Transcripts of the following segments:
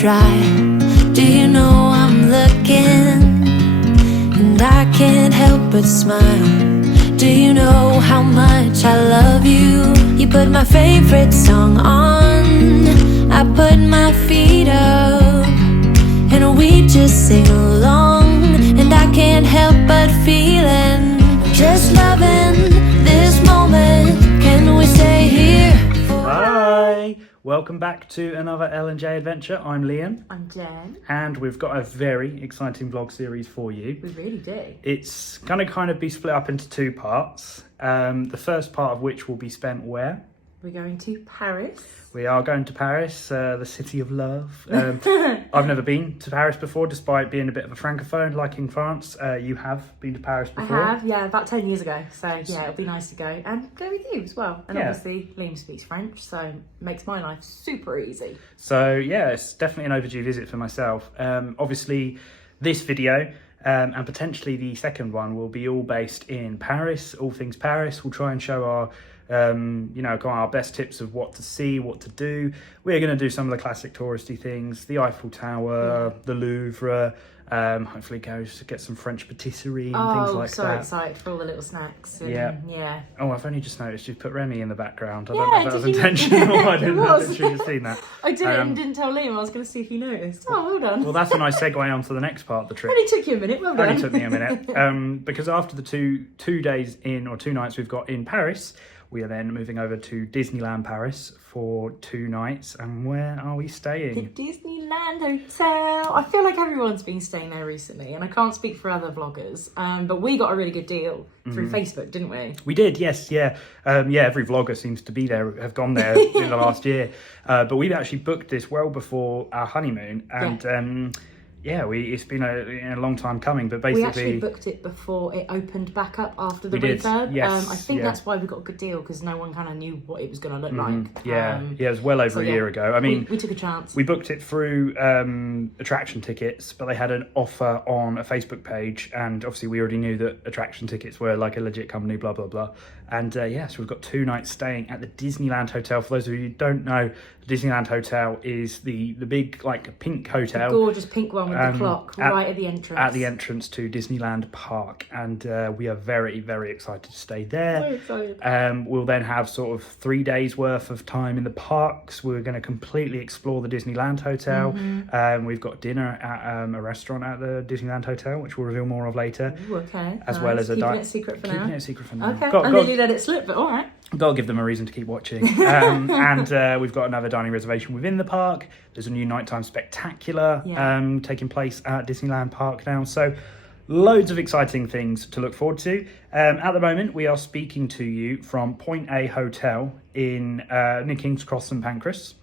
dry. Do you know I'm looking, and I can't help but smile. Do you know how much I love you? You put my favorite song on, I put my feet up, and we just sing along. And I can't help but feeling, just loving this moment. Can we stay here? Hi! Welcome back to another L&J Adventure. I'm Liam. I'm Jen. And we've got a very exciting vlog series for you. We really do. It's going to kind of be split up into two parts. The first part of which will be spent where? We're going to Paris. We are going to Paris, the city of love. I've never been to Paris before, despite being a bit of a francophone, like in France. You have been to Paris before? I have, yeah, about 10 years ago. So, yeah, it'll be nice to go and go with you as well. And obviously, Liam speaks French, so it makes my life super easy. So, yeah, it's definitely an overdue visit for myself. Obviously, this video and potentially the second one will be all based in Paris, all things Paris. We'll try and show our our best tips of what to see, what to do. We're going to do some of the classic touristy things, the Eiffel Tower, the Louvre, hopefully go to get some French patisserie and things like that. Oh, so excited for all the little snacks. And, yeah. Oh, I've only just noticed you've put Remy in the background. I don't know if that was intentional. I didn't sure you've seen that. I did it and didn't tell Liam. I was going to see if he noticed. Oh, well done. Well, that's a nice segue on to the next part of the trip. Only took you a minute. Well done. Only took me a minute. Because after the two days in, or 2 nights we've got in Paris, we are then moving over to Disneyland Paris for 2 nights. And where are we staying? The Disneyland Hotel. I feel like everyone's been staying there recently, and I can't speak for other vloggers, but we got a really good deal through Facebook, didn't we? We did, yes, yeah. Every vlogger seems to be there, have gone there in the last year. But we've actually booked this well before our honeymoon, and it's been a long time coming, but basically... We actually booked it before it opened back up after the refurb. Yes, I think that's why we got a good deal, because no one kind of knew what it was going to look like. It was well over a year ago. I mean, we took a chance. We booked it through attraction tickets, but they had an offer on a Facebook page, and obviously we already knew that attraction tickets were like a legit company, blah, blah, blah. And so we've got 2 nights staying at the Disneyland Hotel. For those of you who don't know, the Disneyland Hotel is the big, like, pink hotel. The gorgeous pink one with the clock right at the entrance. At the entrance to Disneyland Park. And we are very, very excited to stay there. So excited. We'll then have sort of 3 days worth of time in the parks. We're going to completely explore the Disneyland Hotel. We've got dinner at a restaurant at the Disneyland Hotel, which we'll reveal more of later. Ooh, okay. As well as a Keeping it secret for now. Keeping it secret for now. Okay. I nearly let it slip, but all right. Gotta give them a reason to keep watching. And we've got another dining reservation within the park. There's a new nighttime spectacular taking place at Disneyland Park now. So loads of exciting things to look forward to. At the moment, we are speaking to you from Point A Hotel in near King's Cross, St Pancras.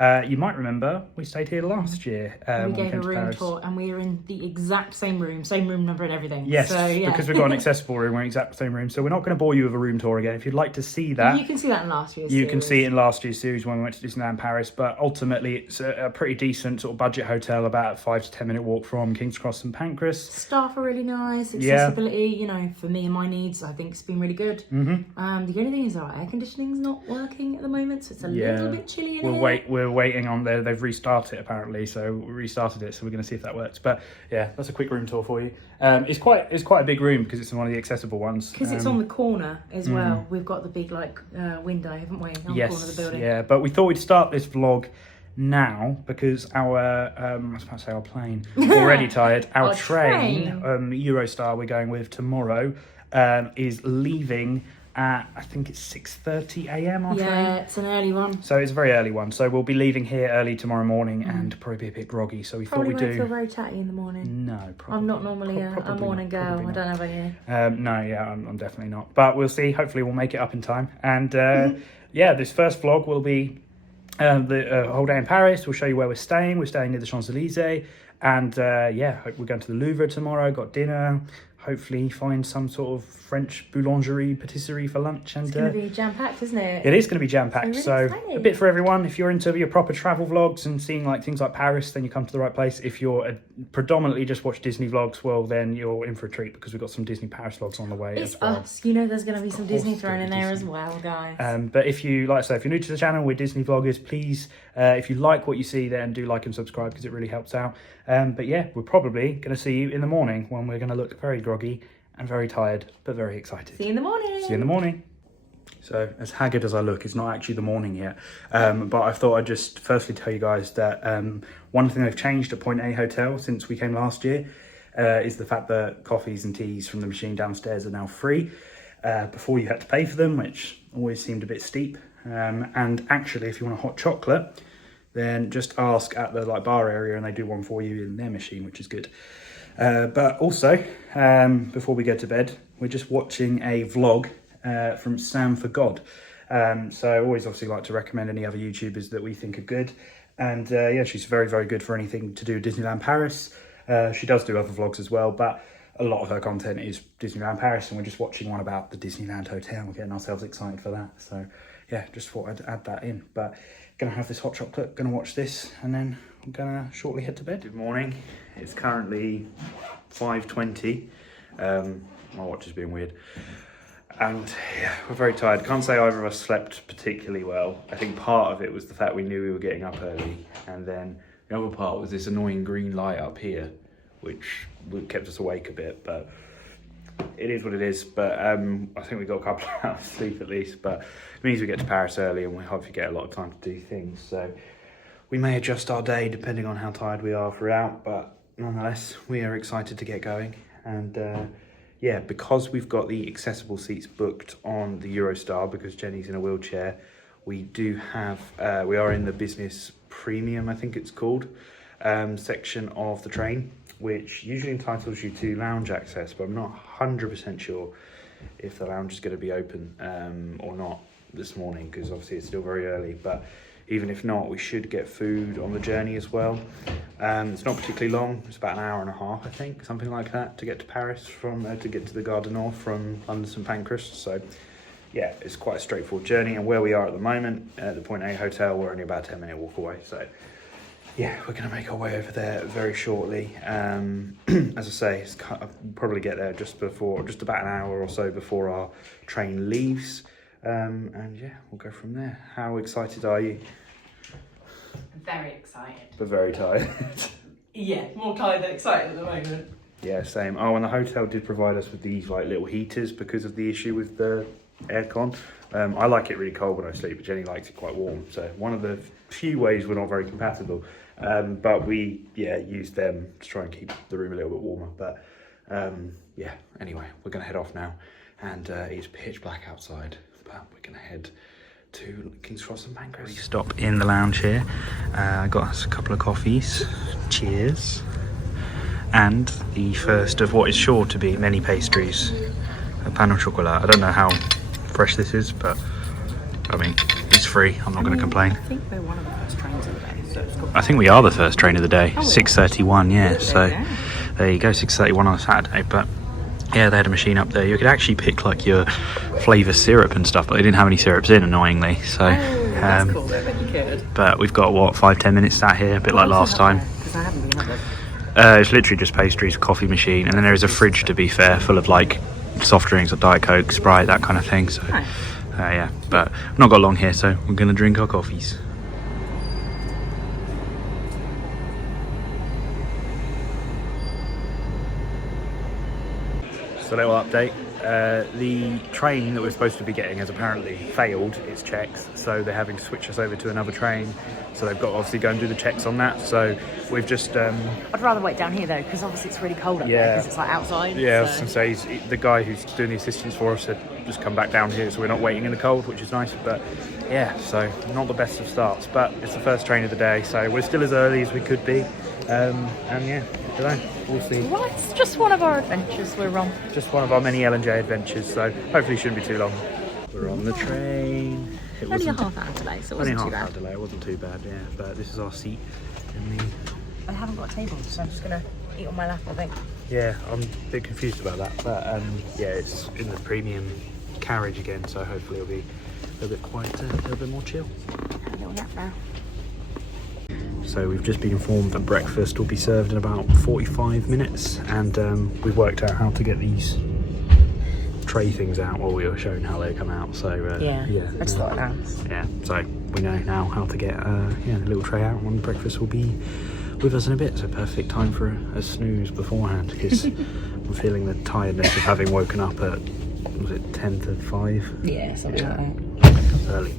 You might remember we stayed here last year. We gave a room tour, and we were in the exact same room number and everything. Yes, because we've got an accessible room, we're in the exact same room. So we're not going to bore you with a room tour again. If you'd like to see that... You can see that in last year's series. You can see it in last year's series when we went to Disneyland Paris. But ultimately, it's a pretty decent sort of budget hotel, about a 5 to 10 minute walk from King's Cross and Pancras. Staff are really nice. Accessibility, for me and my needs, I think it's been really good. The only thing is our air conditioning's not working at the moment, so it's a little bit chilly in here. We're waiting on there. They've restarted it apparently, so we restarted it, so we're going to see if that works. But yeah, that's a quick room tour for you. It's quite a big room because it's one of the accessible ones. Because it's on the corner as well. We've got the big window, haven't we, on the corner of the building? Yeah, but we thought we'd start this vlog now because our I was about to say our plane, already tired. Our train, Eurostar we're going with tomorrow, is leaving at, I think it's 6:30 a.m. our train. Yeah, it's an early one. So it's a very early one. So we'll be leaving here early tomorrow morning and probably be a bit groggy. So we thought we'd do... Probably won't feel very chatty in the morning. No, probably. I'm not normally a morning girl. I don't know about you. I'm definitely not. But we'll see. Hopefully we'll make it up in time. And this first vlog will be the whole day in Paris. We'll show you where we're staying. We're staying near the Champs-Elysees. And we're going to the Louvre tomorrow. Got dinner. hopefully find some sort of French boulangerie patisserie for lunch. And it's going to be jam-packed, isn't it? It is going to be jam-packed, so a bit for everyone. If you're into your proper travel vlogs and seeing like things like Paris, then you come to the right place. If you're predominantly just watch Disney vlogs, well, then you're in for a treat because we've got some Disney Paris vlogs on the way It's as well. us, you know, there's going to be some Disney thrown in there as well, guys. But if you, like I say, if you're new to the channel, we're Disney vloggers, please, if you like what you see, then do like and subscribe because it really helps out. But yeah, we're probably going to see you in the morning when we're going to look very groggy and very tired, but very excited. See you in the morning. See you in the morning. So, as haggard as I look, it's not actually the morning yet. But I thought I'd just firstly tell you guys that one thing they've changed at Point A Hotel since we came last year is the fact that coffees and teas from the machine downstairs are now free. Before you had to pay for them, which always seemed a bit steep. And actually, if you want a hot chocolate, then just ask at the bar area and they do one for you in their machine, which is good. But also, before we go to bed, we're just watching a vlog from Sam for God. So I always obviously like to recommend any other YouTubers that we think are good. And yeah, she's very, very good for anything to do with Disneyland Paris. She does do other vlogs as well, but a lot of her content is Disneyland Paris, and we're just watching one about the Disneyland Hotel. We're getting ourselves excited for that. So yeah, just thought I'd add that in. But gonna have this hot chocolate, gonna watch this, and then I'm gonna shortly head to bed. Good morning. It's currently 5:20. My watch is being weird. And yeah, we're very tired. Can't say either of us slept particularly well. I think part of it was the fact we knew we were getting up early. And then the other part was this annoying green light up here, which kept us awake a bit, but it is what it is. But I think we got a couple of hours sleep at least, but it means we get to Paris early and we hopefully get a lot of time to do things. So we may adjust our day depending on how tired we are throughout, but nonetheless, we are excited to get going. And yeah, because we've got the accessible seats booked on the Eurostar, because Jenny's in a wheelchair, we do have, we are in the business premium, I think it's called, section of the train, which usually entitles you to lounge access, but I'm not 100% sure if the lounge is going to be open or not this morning, because obviously it's still very early. But even if not, we should get food on the journey as well. It's not particularly long. It's about an hour and a half, I think, something like that, to get to Paris from to get to the Gare du Nord from London St Pancras. So yeah, it's quite a straightforward journey. And where we are at the moment, at the Point A Hotel, we're only about a 10-minute walk away. So yeah, we're going to make our way over there very shortly. As I say, I'll probably get there just about an hour or so before our train leaves. And yeah, we'll go from there. How excited are you? Very excited. But very tired. Yeah, more tired than excited at the moment. Yeah, same. Oh, and the hotel did provide us with these little heaters because of the issue with the aircon. I like it really cold when I sleep, but Jenny likes it quite warm. So one of the few ways we're not very compatible. But we, used them to try and keep the room a little bit warmer. But yeah, anyway, we're going to head off now. And it's pitch black outside, but we're going to head to King's Cross and Pancras. We stop in the lounge here. I got us a couple of coffees. Cheers. And the first of what is sure to be many pastries. A pain au chocolat. I don't know how fresh this is, but I mean, it's free. I'm not going to complain. I think we're one of the first trains of the day. So it's got... I think we are the first train of the day. 6:31, yeah. So there you go, 6:31 on a Saturday. But yeah, they had a machine up there. You could actually pick like your flavour syrup and stuff, but they didn't have any syrups in, annoyingly. So that's cool. I bet you could. But we've got what, 5-10 minutes sat here, a bit like last time. Because I haven't been up there. It's literally just pastries, coffee machine, and then there is a fridge, to be fair, full of like soft drinks or Diet Coke, Sprite, that kind of thing. So yeah, but we've not got long here, so we're going to drink our coffees. So a little update. The train that we're supposed to be getting has apparently failed its checks, so they're having to switch us over to another train. So they've got to obviously go and do the checks on that. So we've just... I'd rather wait down here though, because obviously it's really cold up there, because it's like outside. Yeah, I was going to say, the guy who's doing the assistance for us said just come back down here, so we're not waiting in the cold, which is nice. But yeah, so not the best of starts, but it's the first train of the day, so we're still as early as we could be. And yeah, I don't know, we'll see. Well, it's just one of our adventures we're on. Just one of our many L&J adventures, so hopefully it shouldn't be too long. We're on the train. It only a half-hour delay, so it wasn't too bad. Delay. It wasn't too bad, yeah. But this is our seat in the... I haven't got a table, so I'm just going to eat on my lap, I think. Yeah, I'm a bit confused about that, but yeah, it's in the premium carriage again, so hopefully it'll be a little bit quieter, a little bit more chill. Have a little nap now. So we've just been informed that breakfast will be served in about 45 minutes, and we've worked out how to get these tray things out, or we were shown how they come out. So Yeah, I just thought I'd ask. Yeah, so we know now how to get the little tray out, and breakfast will be with us in a bit. So perfect time for a snooze beforehand, because I'm feeling the tiredness of having woken up at, was it 10 to 5? Yeah, something like that. Early.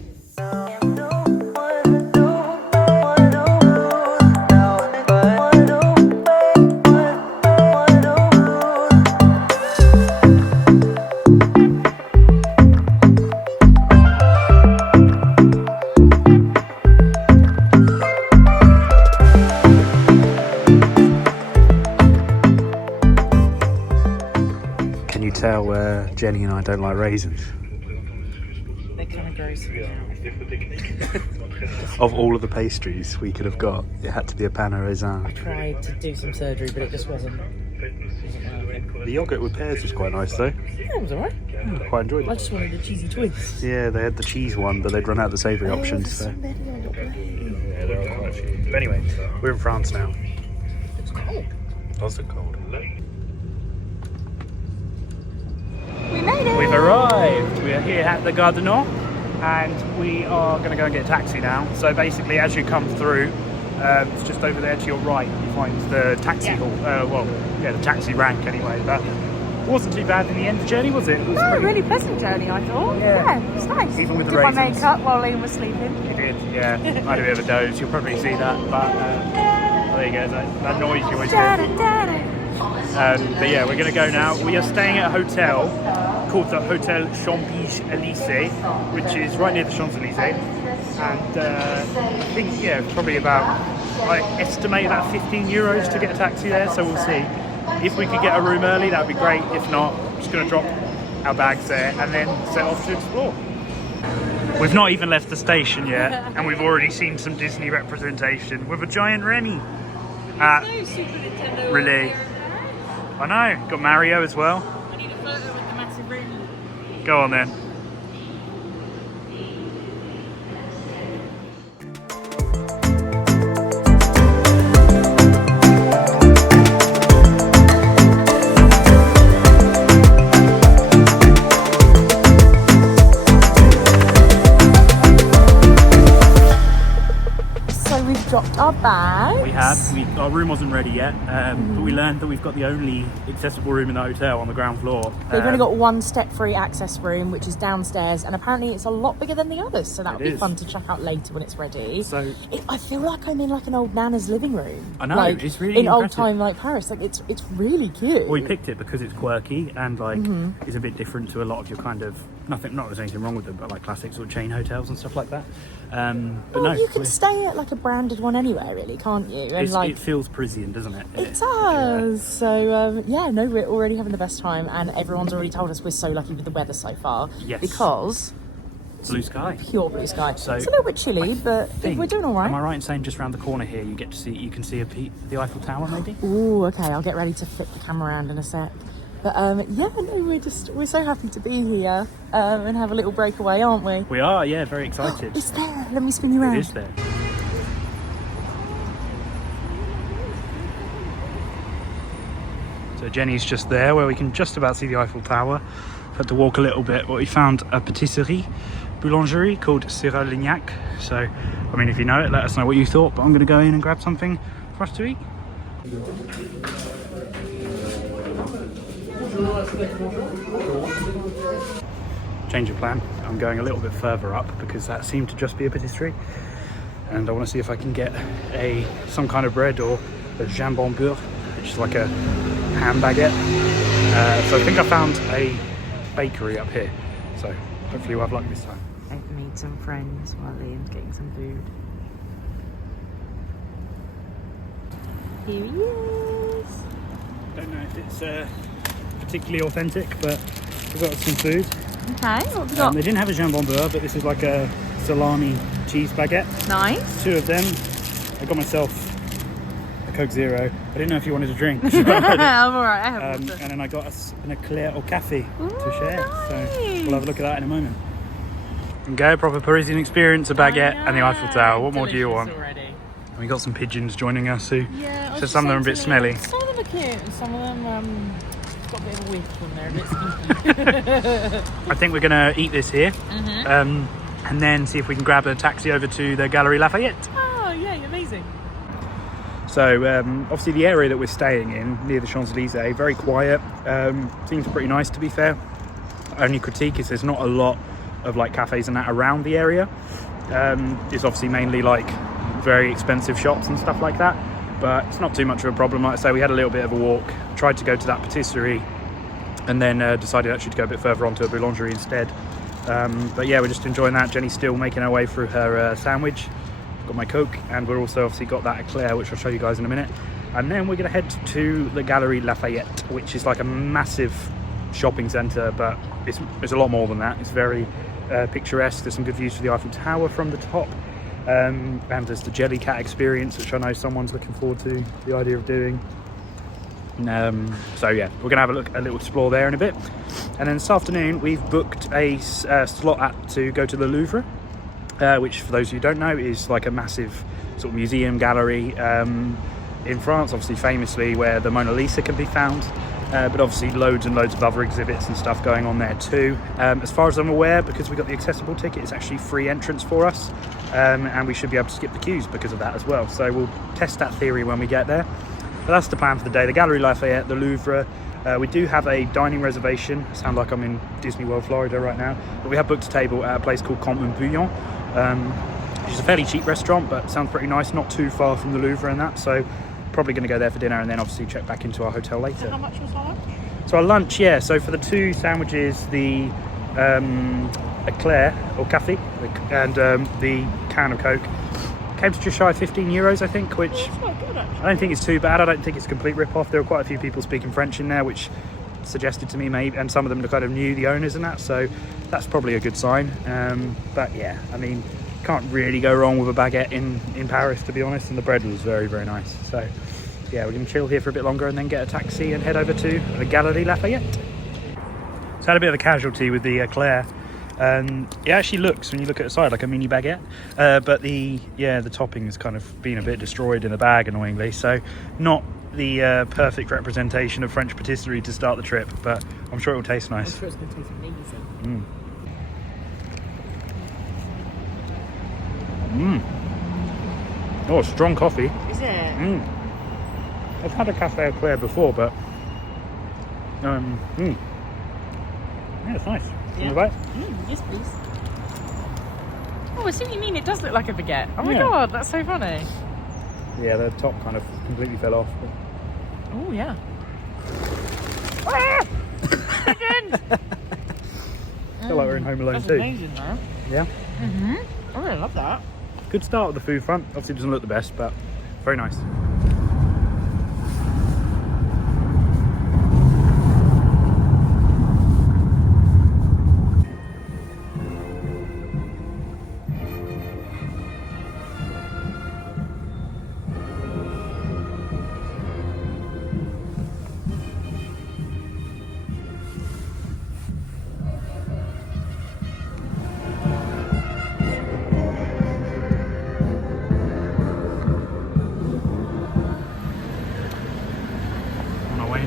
Can you tell Jenny and I don't like raisins? They're kind of gross. Of all of the pastries we could have got, it had to be a pain au raisin. I tried to do some surgery, but it just wasn't working. The yoghurt with pears was quite nice though. Yeah, it was alright. I quite enjoyed I it. just wanted a cheesy twist. Yeah, they had the cheese one, but they'd run out of the savoury options. So. Yeah, Yeah, there are quite a few. But anyway, we're in France now. it's cold. Does look cold. We made it! We've arrived. We are here at the Gare du Nord, and we are going to go and get a taxi now. So basically, as you come through, it's just over there to your right. You find the taxi hall. The taxi rank anyway. But it wasn't too bad in the end. The journey, was it? It was No, really pleasant journey, I thought. Yeah. It was nice. Even with the Did my raisins. makeup while Liam was sleeping. You did, yeah. I had a bit of a doze. You'll probably see that, but there you go. That noise you always hear. But yeah, we're going to go now. We are staying at a hotel called the Hotel Champige-Élysées, which is right near the Champs-Élysées. And I think, yeah, probably about, I estimate about 15 euros to get a taxi there, so we'll see. If we could get a room early, that would be great. If not, I'm just going to drop our bags there and then set off to explore. We've not even left the station yet, and we've already seen some Disney representation with a giant Remy. No Super Nintendo. Really? I know, got Mario as well. I need a photo with the massive ring. Go on then. Dropped our bags. We have. Our room wasn't ready yet, but we learned that we've got the only accessible room in the hotel on the ground floor. We've only got one step-free access room, which is downstairs, and apparently it's a lot bigger than the others, so that'll be fun to check out later when it's ready. So I feel like I'm in like an old nana's living room. I know, like, it's really in impressive. old time like Paris. Like it's really cute. Well, we picked it because it's quirky and like it's a bit different to a lot of your kind of not that there's anything wrong with them, but like classic sort of chain hotels and stuff like that. But no, you can stay at like a branded one anywhere, really, can't you? And it feels Parisian, doesn't it? It does. So we're already having the best time, and everyone's already told us we're so lucky with the weather so far. Yes. Because blue sky. Pure blue sky. So it's a little bit chilly, but we're doing all right. Am I right in saying just around the corner here you can see the Eiffel Tower maybe? Ooh, okay. I'll get ready to flip the camera around in a sec. But we're so happy to be here and have a little breakaway, aren't we? We are, yeah, very excited. It's there. Let me spin you around. It is there. So Jenny's just there where we can just about see the Eiffel Tower. We've had to walk a little bit, but we found a patisserie, boulangerie called Sierra Lignac. So, I mean, if you know it, let us know what you thought, but I'm going to go in and grab something for us to eat. Change of plan. I'm going a little bit further up because that seemed to just be a patisserie, and I want to see if I can get some kind of bread or a jambon beurre, which is like a ham baguette. So I think I found a bakery up here, so hopefully we'll have luck this time. I've made some friends while Liam's getting some food. Here he is. Don't know if it's particularly authentic, but we've got some food. Okay, what have we got? They didn't have a jambon beurre, but this is like a salami cheese baguette. Nice. 2 of them. I got myself a Coke Zero. I didn't know if you wanted a drink. I'm alright, I have water. And then I got us an eclair au café to share. Nice. So we'll have a look at that in a moment. Okay, proper Parisian experience, a baguette and the Eiffel Tower. What more do you want? Already. And we got some pigeons joining us who Yeah, so some of them are a bit smelly. Some of them are cute and some of them got a bit of a whiff when they're a bit stinky. I think we're going to eat this here and then see if we can grab a taxi over to the Galerie Lafayette. Oh, yeah, amazing. So obviously the area that we're staying in near the Champs-Elysees, very quiet, seems pretty nice to be fair. Only critique is there's not a lot of like cafes and that around the area. It's obviously mainly like very expensive shops and stuff like that, but it's not too much of a problem. Like I say, we had a little bit of a walk, tried to go to that patisserie and then decided actually to go a bit further on to a boulangerie instead. But yeah, we're just enjoying that. Jenny's still making her way through her sandwich. Got my Coke, and we're also obviously got that eclair, which I'll show you guys in a minute. And then we're going to head to the Galerie Lafayette, which is like a massive shopping centre, but it's a lot more than that. It's very picturesque. There's some good views for the Eiffel Tower from the top, and there's the Jellycat experience, which I know someone's looking forward to the idea of doing. So yeah, we're gonna have a little explore there in a bit, and then this afternoon we've booked a slot to go to the Louvre, which for those of you who don't know is like a massive sort of museum gallery in France, obviously famously where the Mona Lisa can be found, but obviously loads and loads of other exhibits and stuff going on there too. As far as I'm aware, because we got the accessible ticket, it's actually free entrance for us, and we should be able to skip the queues because of that as well. So we'll test that theory when we get there. But that's the plan for the day. The Galerie Lafayette, the Louvre. We do have a dining reservation. I sound like I'm in Disney World, Florida right now. But we have booked a table at a place called Comte Bouillon, which is a fairly cheap restaurant, but sounds pretty nice. Not too far from the Louvre and that. So probably going to go there for dinner and then obviously check back into our hotel later. So how much was our lunch? So our lunch, yeah. So for the two sandwiches, the eclair or café and the can of Coke, came to just shy of €15, I think, which That's quite good, actually. I don't think it's too bad. I don't think it's a complete rip-off. There were quite a few people speaking French in there, which suggested to me maybe, and some of them kind of knew the owners and that, so that's probably a good sign. But yeah, I mean, can't really go wrong with a baguette in Paris, to be honest, and the bread was very, very nice. So yeah, we're going to chill here for a bit longer and then get a taxi and head over to the Galerie Lafayette. So had a bit of a casualty with the eclair. It actually looks, when you look at the side, like a mini baguette, but the topping has kind of been a bit destroyed in the bag, annoyingly, so not the perfect representation of French patisserie to start the trip, but I'm sure it will taste nice. I'm sure it's going to taste amazing. Oh, strong coffee. Is it? I've had a cafe eclair before, but yeah, it's nice. Yeah. Right? Yes, please. Oh, I see what you mean. It does look like a baguette. Oh my Yeah. god, that's so funny. Yeah, the top kind of completely fell off. Oh yeah. I feel like we're in Home Alone That's too. amazing, though. Yeah. I really love that. Good start with the food front. Obviously, it doesn't look the best, but very nice.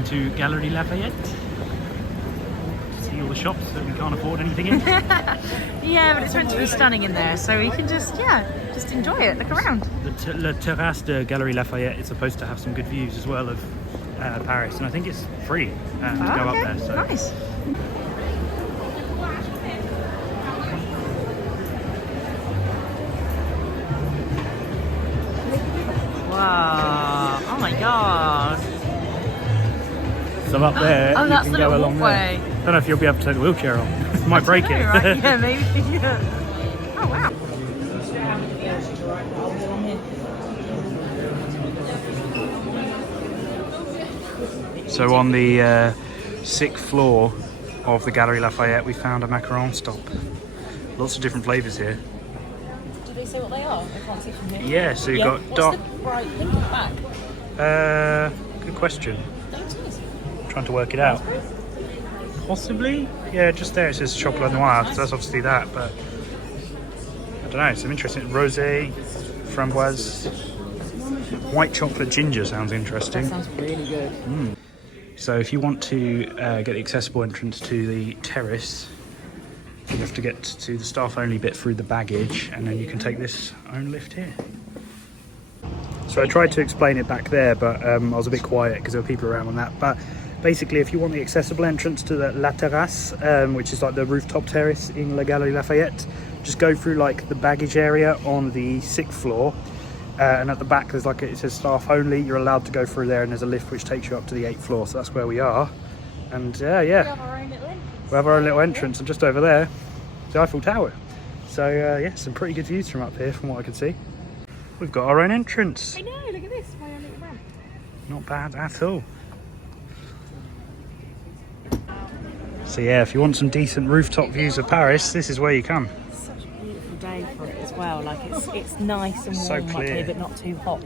To Galerie Lafayette. See all the shops that we can't afford anything in. Yeah, but it's meant to be stunning in there, so we can just enjoy it, look around. The La Terrasse de Galerie Lafayette is supposed to have some good views as well of Paris, and I think it's free to go up there. So. Nice. Wow! Oh my god! So up there, Oh, you that's can the go little along walkway. there. Don't know if you'll be able to take the wheelchair on. Might break it. Right? Yeah, maybe. Yeah. Oh wow! So on the 6th floor of the Galerie Lafayette, we found a macaron stop. Lots of different flavours here. Did they say what they are? I can't see from here. Yeah, so you've got What's dark. the bright pink at the back? Good question. Trying to work it out. Possibly? Yeah, just there it says chocolate noir, so that's obviously that, but I don't know, some interesting rosé, framboise, white chocolate ginger sounds interesting. That sounds really good. So if you want to get the accessible entrance to the terrace, you have to get to the staff only bit through the baggage, and then you can take this own lift here. So I tried to explain it back there, but I was a bit quiet because there were people around on that. But basically, if you want the accessible entrance to the La Terrasse, which is like the rooftop terrace in La Galerie Lafayette, just go through like the baggage area on the 6th floor. And at the back, there's like it says staff only. You're allowed to go through there, and there's a lift which takes you up to the 8th floor. So that's where we are. And yeah, We have our own little entrance. we have our own little entrance, and just over there, the Eiffel Tower. So yeah, some pretty good views from up here, from what I can see. We've got our own entrance. I know, look at this, my own little ramp. Not bad at all. So yeah, if you want some decent rooftop views of Paris, this is where you come. It's such a beautiful day for it as well. Like it's nice and warm So up clear. here, but not too hot.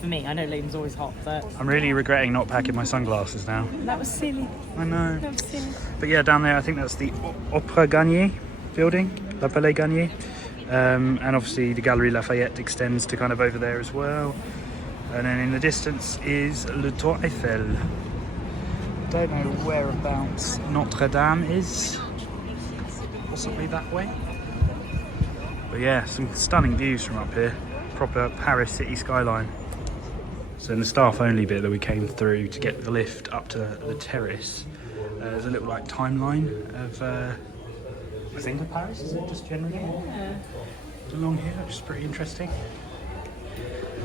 For me, I know Liam's always hot, but I'm really regretting not packing my sunglasses now. that was silly. I know. That was silly. But yeah, down there, I think that's the Opéra Garnier building, La Palais Garnier. And obviously the Galerie Lafayette extends to kind of over there as well. And then in the distance is Le Tour Eiffel. Don't know whereabouts Notre Dame is. Possibly that way. But yeah, some stunning views from up here. Proper Paris city skyline. So in the staff only bit that we came through to get the lift up to the terrace, there's a little like timeline of I think of Paris, is it just generally? Yeah. Along here, which is pretty interesting.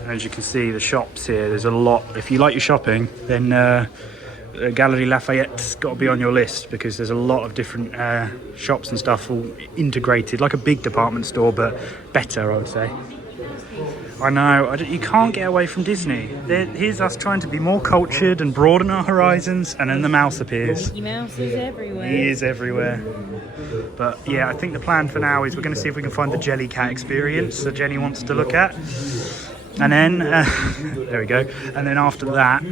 And as you can see, the shops here, there's a lot. If you like your shopping, then Galerie Lafayette's got to be on your list, because there's a lot of different shops and stuff all integrated, like a big department store, but better, I would say. I know, you can't get away from Disney. Here's us trying to be more cultured and broaden our horizons, and then the mouse appears. Mickey Mouse is everywhere. He is everywhere. But yeah, I think the plan for now is we're going to see if we can find the Jelly Cat experience that Jenny wants to look at. And then, there we go. And then after that,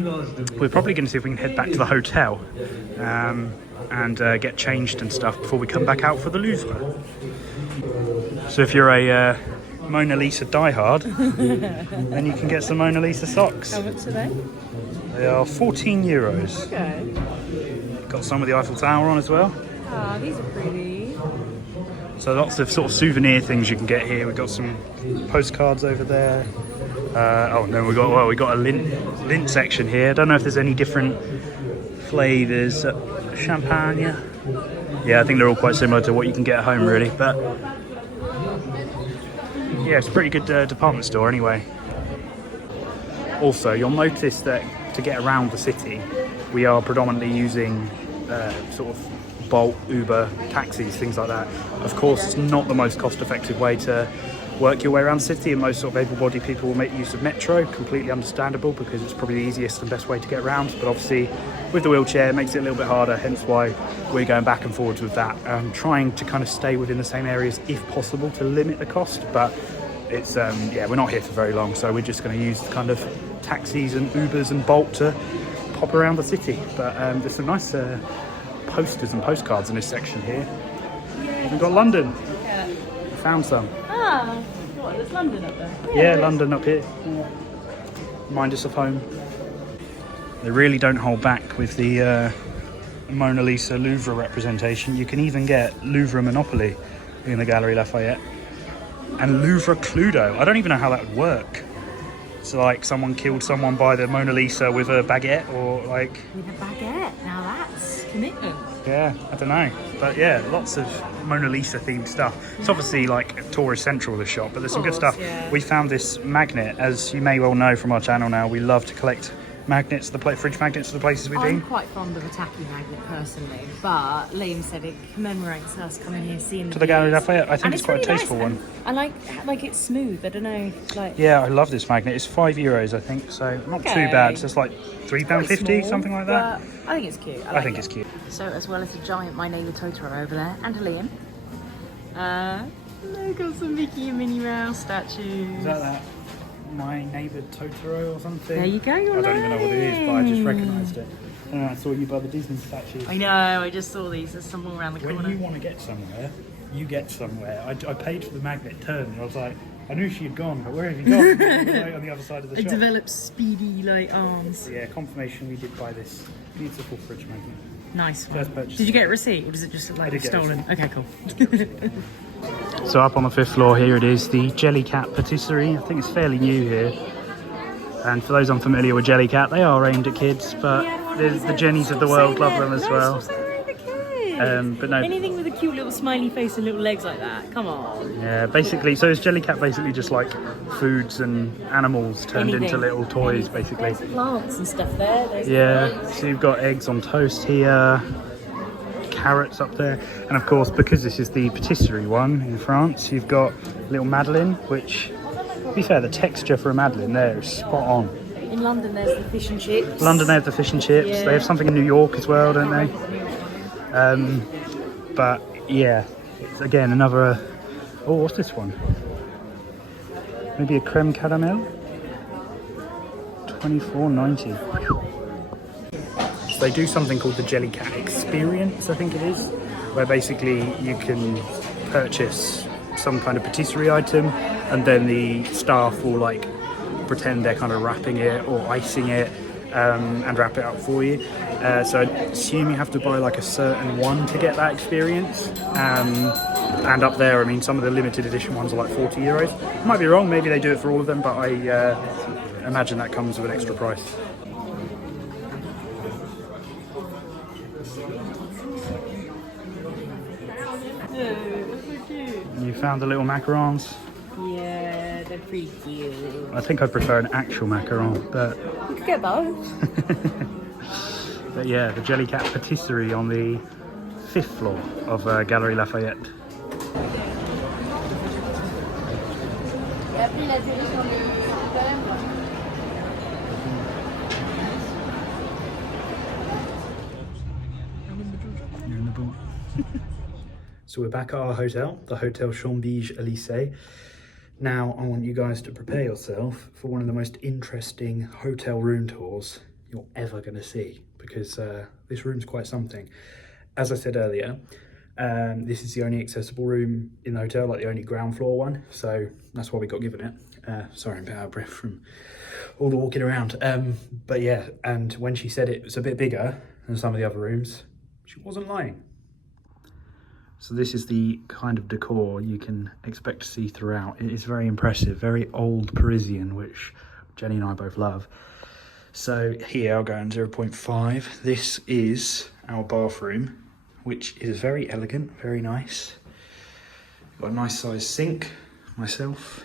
we're probably going to see if we can head back to the hotel and get changed and stuff before we come back out for the Louvre. So if you're a Mona Lisa diehard, then you can get some Mona Lisa socks. How much are they? They are €14. Okay. Got some with the Eiffel Tower on as well. Ah, these are pretty. So lots of sort of souvenir things you can get here. We've got some postcards over there. Oh no, we got a lint section here. I don't know if there's any different flavours. Champagne. Yeah, I think they're all quite similar to what you can get at home, really. But yeah, it's a pretty good department store anyway. Also, you'll notice that to get around the city, we are predominantly using sort of Bolt, Uber, taxis, things like that. Of course, it's not the most cost-effective way to work your way around the city, and most sort of able-bodied people will make use of metro. Completely understandable, because it's probably the easiest and best way to get around. But obviously, with the wheelchair, it makes it a little bit harder. Hence why we're going back and forwards with that, trying to kind of stay within the same areas if possible to limit the cost. But it's yeah, we're not here for very long, so we're just going to use kind of taxis and Ubers and Bolt to pop around the city. But there's some nice posters and postcards in this section here. We've got London. Yeah. We found some. Ah, what? There's London up there. Yeah, London up here. Remind us of home. They really don't hold back with the Mona Lisa Louvre representation. You can even get Louvre Monopoly in the Galerie Lafayette. And Louvre Cluedo. I don't even know how that would work. So like someone killed someone by the Mona Lisa with a baguette, or like... With a baguette. Now that's commitment. Yeah, I don't know. But yeah, lots of Mona Lisa themed stuff. It's obviously like tourist central, the shop, but there's some good stuff. Yeah. We found this magnet. As you may well know from our channel now, we love to collect magnets, fridge magnets for the places we've I'm been. quite fond of a tacky magnet personally, but Liam said it commemorates us coming here, seeing To the Galerie views. Lafayette. I think And it's quite a really tasteful nice, one. and I like it's smooth. I don't know, like Yeah, I love this magnet. It's €5, I think, so not too Okay. bad. So it's like very £3.50, small, something like that. but I think it's cute. I think it's cute. So as well as a giant My Neighbour Totoro over there, and a Liam. They've got some Mickey and Minnie Mouse statues. Is that? My Neighbour Totoro or something. There you go, you're I don't even know what it is, but I just learning. recognised it. And I saw you by the Disney statues. I know, I just saw these. There's some all around the corner. When you want to get somewhere, you get somewhere. I paid for the magnet turn and I was like, I knew she had gone, but where have you gone? Right on the other side of the It shop. developed speedy like arms. So yeah, confirmation we did buy this beautiful fridge magnet. Nice one. First purchase. Did you get a receipt or does it just look like did get a stolen? receipt. Okay, cool. So up on the 5th floor here it is, the Jellycat Patisserie. I think it's fairly new here. And for those unfamiliar with Jellycat, they are aimed at kids, but the Jennies of the world love them as well. But no, anything with a cute little smiley face and little legs like that, come on. yeah, basically, so is Jellycat basically just like foods and animals turned Anything. into little toys, basically? There's plants and stuff there. There's Yeah, so you've got eggs on toast here, carrots up there, and of course, because this is the patisserie one in France, you've got little Madeleine, which, to be fair, the texture for a Madeleine there is spot on. In London there's the fish and chips. London, they have the fish and chips. Yeah. They have something in New York as well, don't they? But yeah, it's again another. Oh, what's this one? Maybe a creme caramel. $24.90. So they do something called the Jellycat Experience, I think it is, where basically you can purchase some kind of patisserie item, and then the staff will like pretend they're kind of wrapping it or icing it. And wrap it up for you. So I assume you have to buy like a certain one to get that experience. And up there, I mean, some of the limited edition ones are like €40. Might be wrong, maybe they do it for all of them, but I imagine that comes with an extra price. You found the little macarons? Yeah, they're pretty cute. I think I prefer an actual macaron, but You could get both. but yeah, the Jellycat Patisserie on the 5th floor of Galerie Lafayette. You're in the boot. So we're back at our hotel, the Hotel Chambige Elysée. Now I want you guys to prepare yourself for one of the most interesting hotel room tours you're ever going to see, because this room's quite something. As I said earlier, this is the only accessible room in the hotel, like the only ground floor one, so that's why we got given it. Sorry, I'm a bit out of breath from all the walking around. But yeah, and when she said it was a bit bigger than some of the other rooms, she wasn't lying. So this is the kind of decor you can expect to see throughout. It is very impressive, very old Parisian, which Jenny and I both love. So here I'll go in 0.5. This is our bathroom, which is very elegant, very nice. Got a nice sized sink, myself.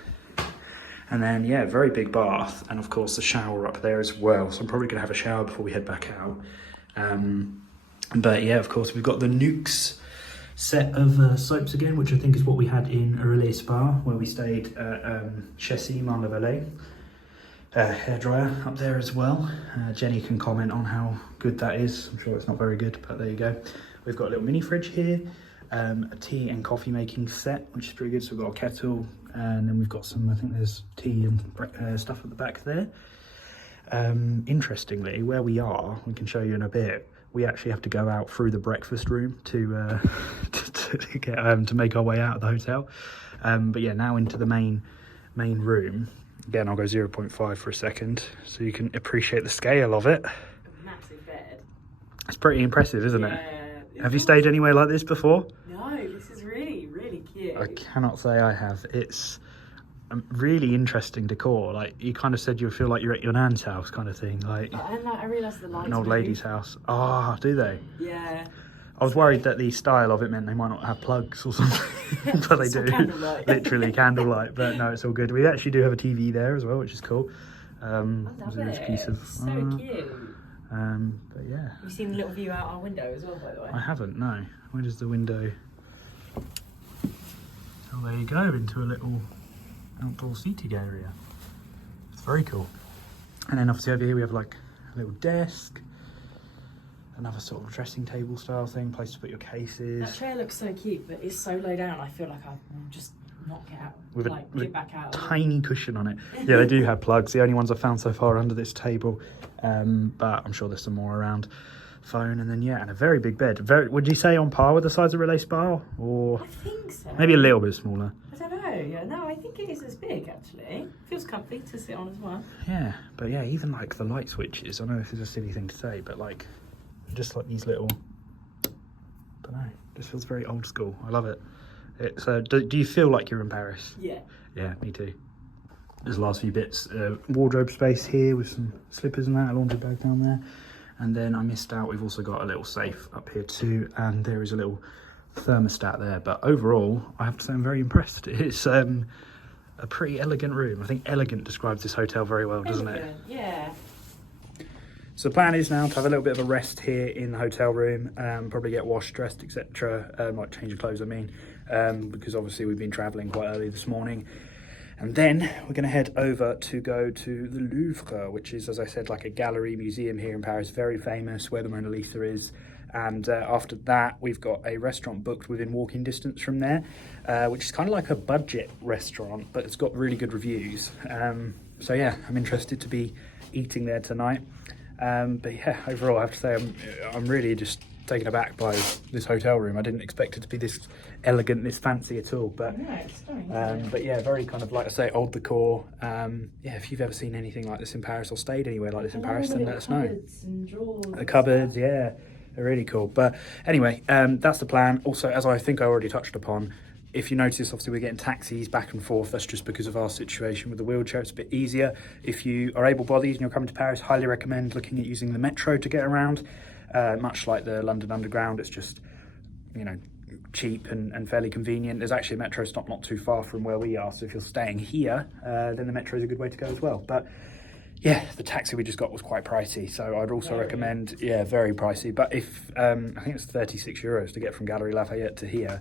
And then, yeah, very big bath. And of course the shower up there as well. So I'm probably gonna have a shower before we head back out. But yeah, of course we've got the Nukes set of soaps again, which I think is what we had in a Relais Spa, where we stayed at Chessy, Marne-la-Vallée. Hairdryer up there as well. Jenny can comment on how good that is. I'm sure it's not very good, but there you go. We've got a little mini fridge here, a tea and coffee making set, which is pretty good. So we've got a kettle, and then we've got some, I think there's tea and stuff at the back there. Interestingly, where we are, we can show you in a bit, we actually have to go out through the breakfast room to get to make our way out of the hotel. But yeah, now into the main room. Again, I'll go 0.5 for a second so you can appreciate the scale of it. Massive bed. It's pretty impressive, isn't it? Yeah. Have you stayed anywhere like this before? No, this is really, really cute. I cannot say I have. It's a really interesting decor. Like, you kind of said you feel like you're at your nan's house kind of thing. Like, And I realised the lights an old move. lady's house. Ah, do they? Yeah. I was worried that the style of it meant they might not have plugs or something, but they It's all do. candlelight. Literally candlelight, but no, it's all good. We actually do have a TV there as well, which is cool. I love There's a piece it. of, So cute. but yeah. You've seen the little view out our window as well, by the way. I haven't, no. Where does the window? Oh, there you go, into a little outdoor seating area. It's very cool. And then obviously over here we have like a little desk, another sort of dressing table style thing, place to put your cases. That chair looks so cute, but it's so low down. I feel like I'm just not get out. With get back out. tiny cushion on it. Yeah, they do have plugs. The only ones I've found so far are under this table. But I'm sure there's some more around. Phone, and then and a very big bed. Would you say on par with the size of Relais Spa, or I think so. maybe a little bit smaller? I don't know. Yeah, no, I think it is as big actually. Feels comfy to sit on as well. Yeah, but yeah, even like the light switches. I know this is a silly thing to say, but like just like these little. I don't know. This feels very old school. I love it. It's. Do you feel like you're in Paris? Yeah. Yeah, me too. There's the last few bits. Wardrobe space here with some slippers and that. A laundry bag down there. And then I missed out, we've also got a little safe up here too, and there is a little thermostat there. But overall, I have to say I'm very impressed. It's a pretty elegant room. I think elegant describes this hotel very well, doesn't it? Yeah. So the plan is now to have a little bit of a rest here in the hotel room, probably get washed, dressed, etc. Like change of clothes, I mean, because obviously we've been travelling quite early this morning. And then we're going to head over to go to the Louvre, which is, as I said, like a gallery museum here in Paris, very famous, where the Mona Lisa is. And after that, we've got a restaurant booked within walking distance from there, which is kind of like a budget restaurant, but it's got really good reviews. So yeah, I'm interested to be eating there tonight. But yeah, overall, I have to say I'm really just taken aback by this hotel room. I didn't expect it to be this elegant, this fancy at all. But but yeah, very kind of, like I say, old decor. Yeah, if you've ever seen anything like this in Paris or stayed anywhere like this in Paris, then let us know. The cupboards, yeah, they're really cool. But anyway, that's the plan. Also, as I think I already touched upon, if you notice, obviously we're getting taxis back and forth. That's just because of our situation with the wheelchair. It's a bit easier. If you are able-bodied and you're coming to Paris, highly recommend looking at using the metro to get around. Much like the London Underground, it's just, you know, cheap and fairly convenient. There's actually a metro stop not too far from where we are, so if you're staying here, then the metro is a good way to go as well. But yeah, the taxi we just got was quite pricey, so I'd also recommend, very pricey. But if I think it's €36 to get from Galerie Lafayette to here,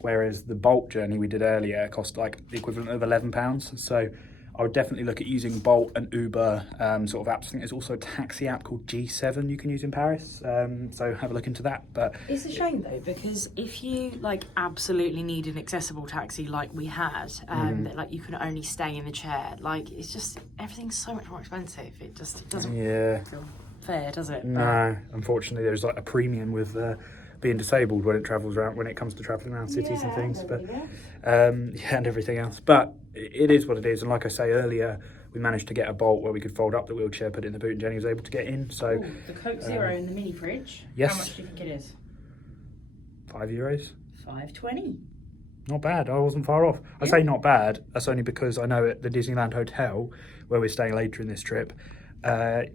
whereas the Bolt journey we did earlier cost like the equivalent of £11. So I would definitely look at using Bolt and Uber sort of apps. I think there's also a taxi app called G7 you can use in Paris. So have a look into that. But it's a shame though, because if you like absolutely need an accessible taxi like we had, that like you can only stay in the chair, like it's just everything's so much more expensive. It doesn't feel fair, does it? No, unfortunately there's like a premium with being disabled when it comes to travelling around cities and things, but and everything else. But it is what it is, and like I say earlier, we managed to get a Bolt where we could fold up the wheelchair, put it in the boot, and Jenny was able to get in. So ooh, the Coke Zero in the mini fridge. Yes. How much do you think it is? €5. $5.20. Not bad. I wasn't far off. I say not bad. That's only because I know at the Disneyland Hotel, where we're staying later in this trip, I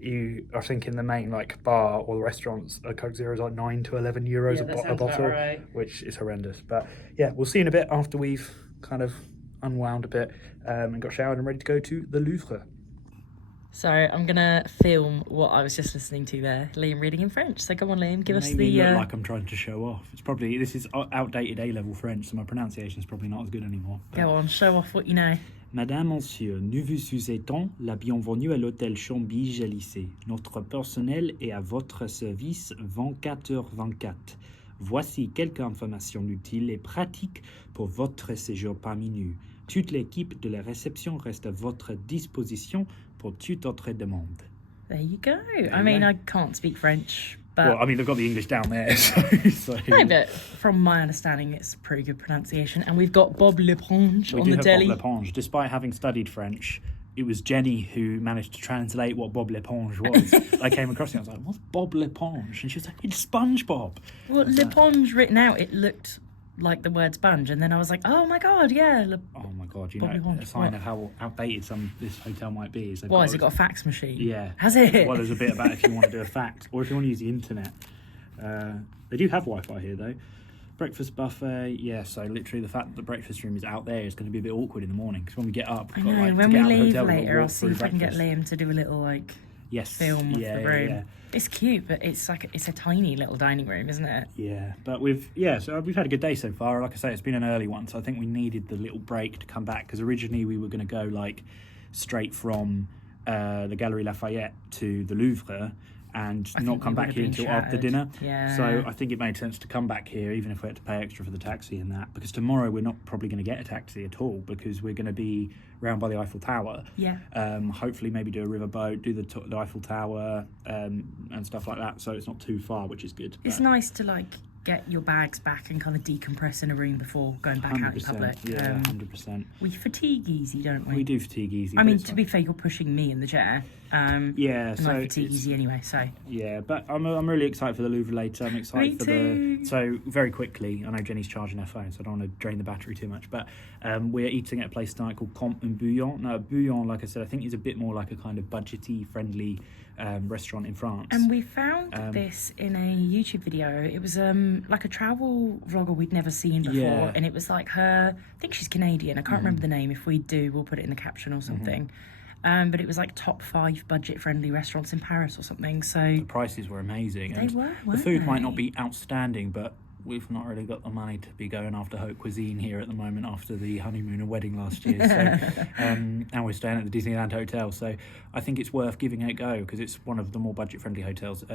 think in the main like bar or restaurants, a Coke Zero is like €9 to €11 a bottle, right, which is horrendous. But yeah, we'll see in a bit after we've kind of unwound a bit and got showered and ready to go to the Louvre. So I'm gonna film what I was just listening to there, Liam reading in French. So come on, Liam, give us the. Look like I'm trying to show off. This is outdated A-level French, so my pronunciation is probably not as good anymore. But... Go on, show off what you know. Madame, Monsieur, nous vous souhaitons la bienvenue à l'hôtel Chambly-Jalissé. Notre personnel est à votre service 24h24. Voici quelques informations utiles et pratiques pour votre séjour parmi nous. Toute l'équipe de la réception reste à votre disposition pour toute autre demande. There you go. I mean, I can't speak French, but... Well, I mean, they've got the English down there, so... No, but from my understanding, it's pretty good pronunciation. And we've got Bob L'Éponge on the deli. Bob L'Éponge. Despite having studied French, it was Jenny who managed to translate what Bob L'Éponge was. I came across it, I was like, what's Bob L'Éponge? And she was like, it's SpongeBob. Well, L'Éponge written out, it looked like the word sponge, and then I was like, oh my god, yeah. Oh my god, you know, a sign of how outdated this hotel might be is... Why, has it got a fax machine? Yeah. Has it? Well, there's a bit about if you want to do a fax, or if you want to use the internet. They do have Wi-Fi here, though. Breakfast buffet, yeah, so literally the fact that the breakfast room is out there is going to be a bit awkward in the morning, because when we get up... I know, when we leave later, I'll see if I can get Liam to do a little, like, film of the room. Yeah. It's cute, but it's a tiny little dining room, isn't it? Yeah, but we've had a good day so far. Like I say, it's been an early one, so I think we needed the little break to come back, because originally we were going to go like straight from the Galerie Lafayette to the Louvre and I not think come we back would here have been until after shattered. dinner. Yeah. So I think it made sense to come back here, even if we had to pay extra for the taxi and that, because tomorrow we're not probably going to get a taxi at all, because we're going to be round by the Eiffel Tower. Yeah. Hopefully maybe do a riverboat, do the Eiffel Tower and stuff like that, so it's not too far, which is good. It's nice to like get your bags back and kind of decompress in a room before going back out in public. Yeah, 100%. We fatigue easy, don't we? We do fatigue easy. I mean, to be fair, you're pushing me in the chair. Yeah, and so I fatigue easy anyway, so. Yeah, but I'm really excited for the Louvre later. I'm excited Me for too. So very quickly, I know Jenny's charging her phone, so I don't want to drain the battery too much, but we're eating at a place tonight called Comte and Bouillon. Now, Bouillon, like I said, I think is a bit more like a kind of budgety, friendly restaurant in France. And we found this in a YouTube video. It was like a travel vlogger we'd never seen before, Yeah. and it was like her, I think she's Canadian, I can't remember the name. If we do, we'll put it in the caption or something. But it was like top 5 budget-friendly restaurants in Paris or something, so. The prices were amazing. They and were, The weren't food might not they? be outstanding, but we've not really got the money to be going after haute cuisine here at the moment after the honeymoon and wedding last year. So, and we're staying at the Disneyland Hotel. So I think it's worth giving it a go, because it's one of the more budget-friendly hotels,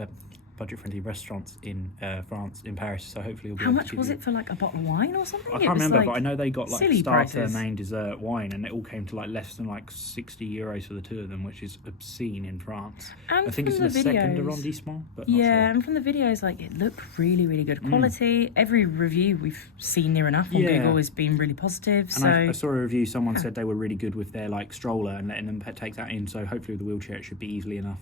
budget-friendly restaurants in France, in Paris. So hopefully we'll be How able to much give was you- it for like a bottle of wine or something? I It can't was, remember, like, but I know they got like silly starter, prices. main, dessert, wine, and it all came to like less than like 60 euros for the two of them, which is obscene in France. And I think it's from in the the second videos- arrondissement, but not Yeah, sure. and from the videos, like, it looked really, really good quality. Every review we've seen near enough on Yeah. Google has been really positive. And So I saw a review, someone said they were really good with their like stroller and letting them take that in, so hopefully with the wheelchair it should be easily enough,